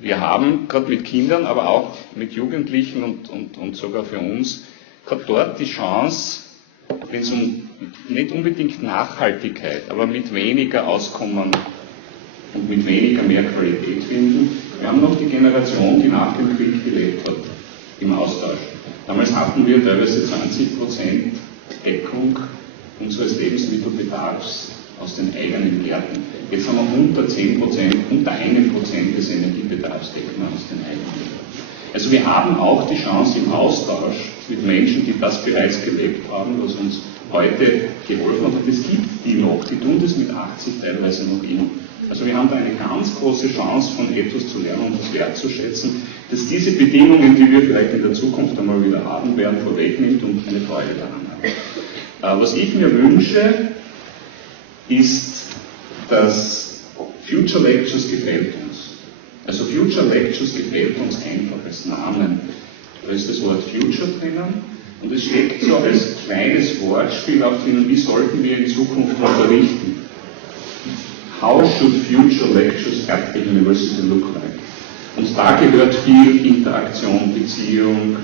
Wir haben gerade mit Kindern, aber auch mit Jugendlichen und sogar für uns, gerade dort die Chance, wenn es um nicht unbedingt Nachhaltigkeit, aber mit weniger Auskommen und mit weniger mehr Qualität finden. Wir haben noch die Generation, die nach dem Krieg gelebt hat, im Austausch. Damals hatten wir teilweise 20% Deckung unseres Lebensmittelbedarfs aus den eigenen Gärten. Jetzt haben wir unter 10%, unter 1% des Energiebedarfs decken wir aus den eigenen Gärten. Also wir haben auch die Chance im Austausch mit Menschen, die das bereits gelebt haben, was uns heute geholfen hat. Und es gibt die noch, die tun das mit 80 teilweise noch immer. Also wir haben da eine ganz große Chance, von etwas zu lernen und das wertzuschätzen, dass diese Bedingungen, die wir vielleicht in der Zukunft einmal wieder haben werden, vorwegnimmt und eine Freude daran hat. Was ich mir wünsche, ist, dass Future Lectures gefällt uns. Also Future Lectures gefällt uns einfach als Namen. Da ist das Wort Future drinnen und es steckt so als kleines Wortspiel auch drinnen, wie sollten wir in Zukunft unterrichten. How should future lectures at the university look like? Und da gehört viel Interaktion, Beziehung,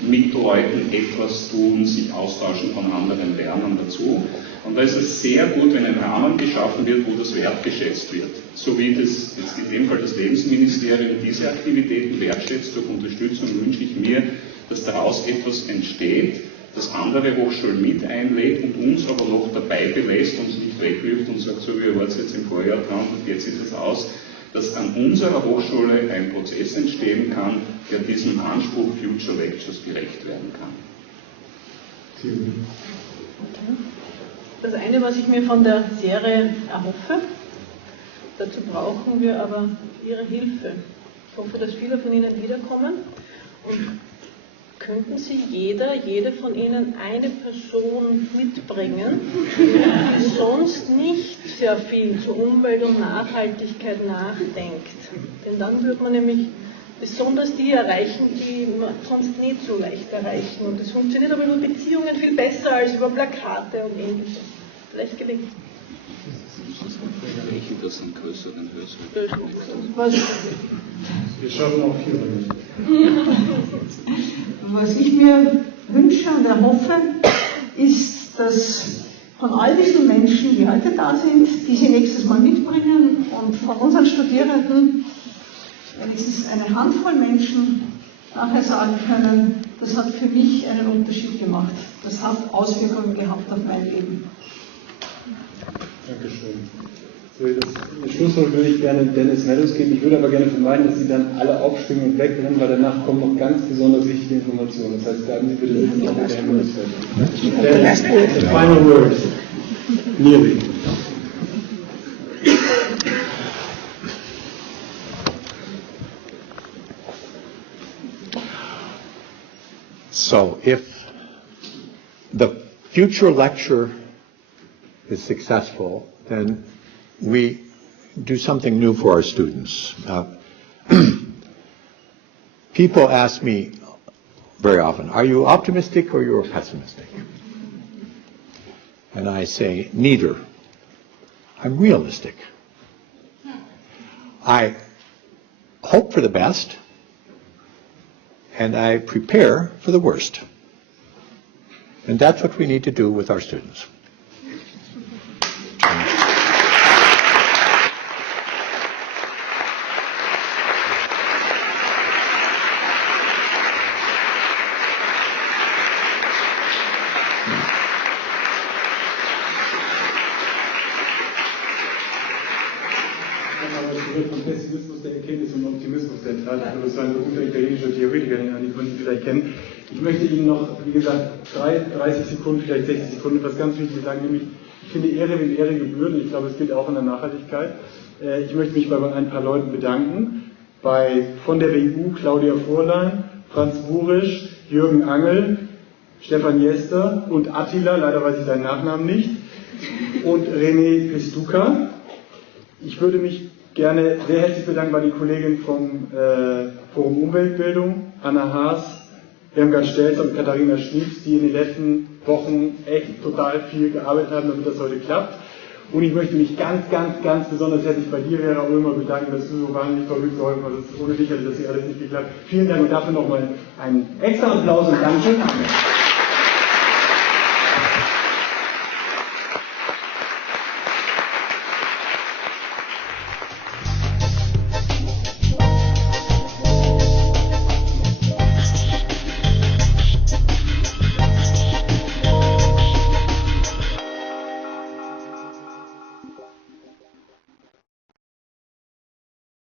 mit Leuten etwas tun, sich austauschen, von anderen lernen dazu. Und da ist es sehr gut, wenn ein Rahmen geschaffen wird, wo das wertgeschätzt wird. So wie das jetzt in dem Fall das Lebensministerium diese Aktivitäten wertschätzt durch Unterstützung, wünsche ich mir, dass daraus etwas entsteht, das andere Hochschulen mit einlädt und uns aber noch dabei belässt, uns nicht wegwirft und sagt, so wie ihr wart jetzt im Vorjahr dran und jetzt sieht es aus, dass an unserer Hochschule ein Prozess entstehen kann, der diesem Anspruch Future Lectures gerecht werden kann. Das eine, was ich mir von der Serie erhoffe, dazu brauchen wir aber Ihre Hilfe. Ich hoffe, dass viele von Ihnen wiederkommen. Und könnten Sie jede von Ihnen eine Person mitbringen, die sonst nicht sehr viel zur Umwelt und Nachhaltigkeit nachdenkt? Denn dann wird man nämlich besonders die erreichen, die man sonst nicht so leicht erreichen. Und das funktioniert aber über Beziehungen viel besser als über Plakate und Ähnliches. Vielleicht gelingt Das sind größeren Hörsälen. Wir schaffen auch hier. Was ich mir wünsche und erhoffe, ist, dass von all diesen Menschen, die heute da sind, die sie nächstes Mal mitbringen und von unseren Studierenden wenigstens eine Handvoll Menschen nachher sagen können, das hat für mich einen Unterschied gemacht. Das hat Auswirkungen gehabt auf mein Leben. Dankeschön. So, das Schlusswort würde ich gerne Dennis Meadows geben. Ich würde aber gerne vermeiden, dass Sie dann alle aufspringen und wegrennen, weil danach kommen noch ganz besonders wichtige Informationen. Das heißt, bleiben Sie bitte sitzen auf der Dennis, the final word. Nearly. So if the future lecture is successful, then we do something new for our students. People ask me very often, are you optimistic or you're pessimistic? And I say, neither. I'm realistic. I hope for the best, and I prepare for the worst. And that's what we need to do with our students. Vom Pessimismus der Erkenntnis und Optimismus der Tat. Das war ein berühmter italienischer Theoretiker, den einige von Ihnen vielleicht kennen. Ich möchte Ihnen noch, wie gesagt, 30 Sekunden, vielleicht 60 Sekunden etwas ganz Wichtiges sagen, nämlich, ich finde Ehre, wenn Ehre gebührt, und ich glaube, es gilt auch in der Nachhaltigkeit. Ich möchte mich bei ein paar Leuten bedanken, von der WU Claudia Vorlein, Franz Burisch, Jürgen Angel, Stefan Jester und Attila, leider weiß ich seinen Nachnamen nicht, und René Pistuka. Ich würde mich gerne sehr herzlich bedanken bei den Kolleginnen vom Forum Umweltbildung, Anna Haas, Irmgard Stelzer und Katharina Schniebs, die in den letzten Wochen echt total viel gearbeitet haben, damit das heute klappt. Und ich möchte mich ganz, ganz, ganz besonders herzlich bei dir, Vera Ulmer, bedanken, dass du so wahnsinnig toll mitgeholfen hast. Ohne dich hätte das hier alles nicht geklappt. Vielen Dank und dafür nochmal einen extra Applaus und Dankeschön.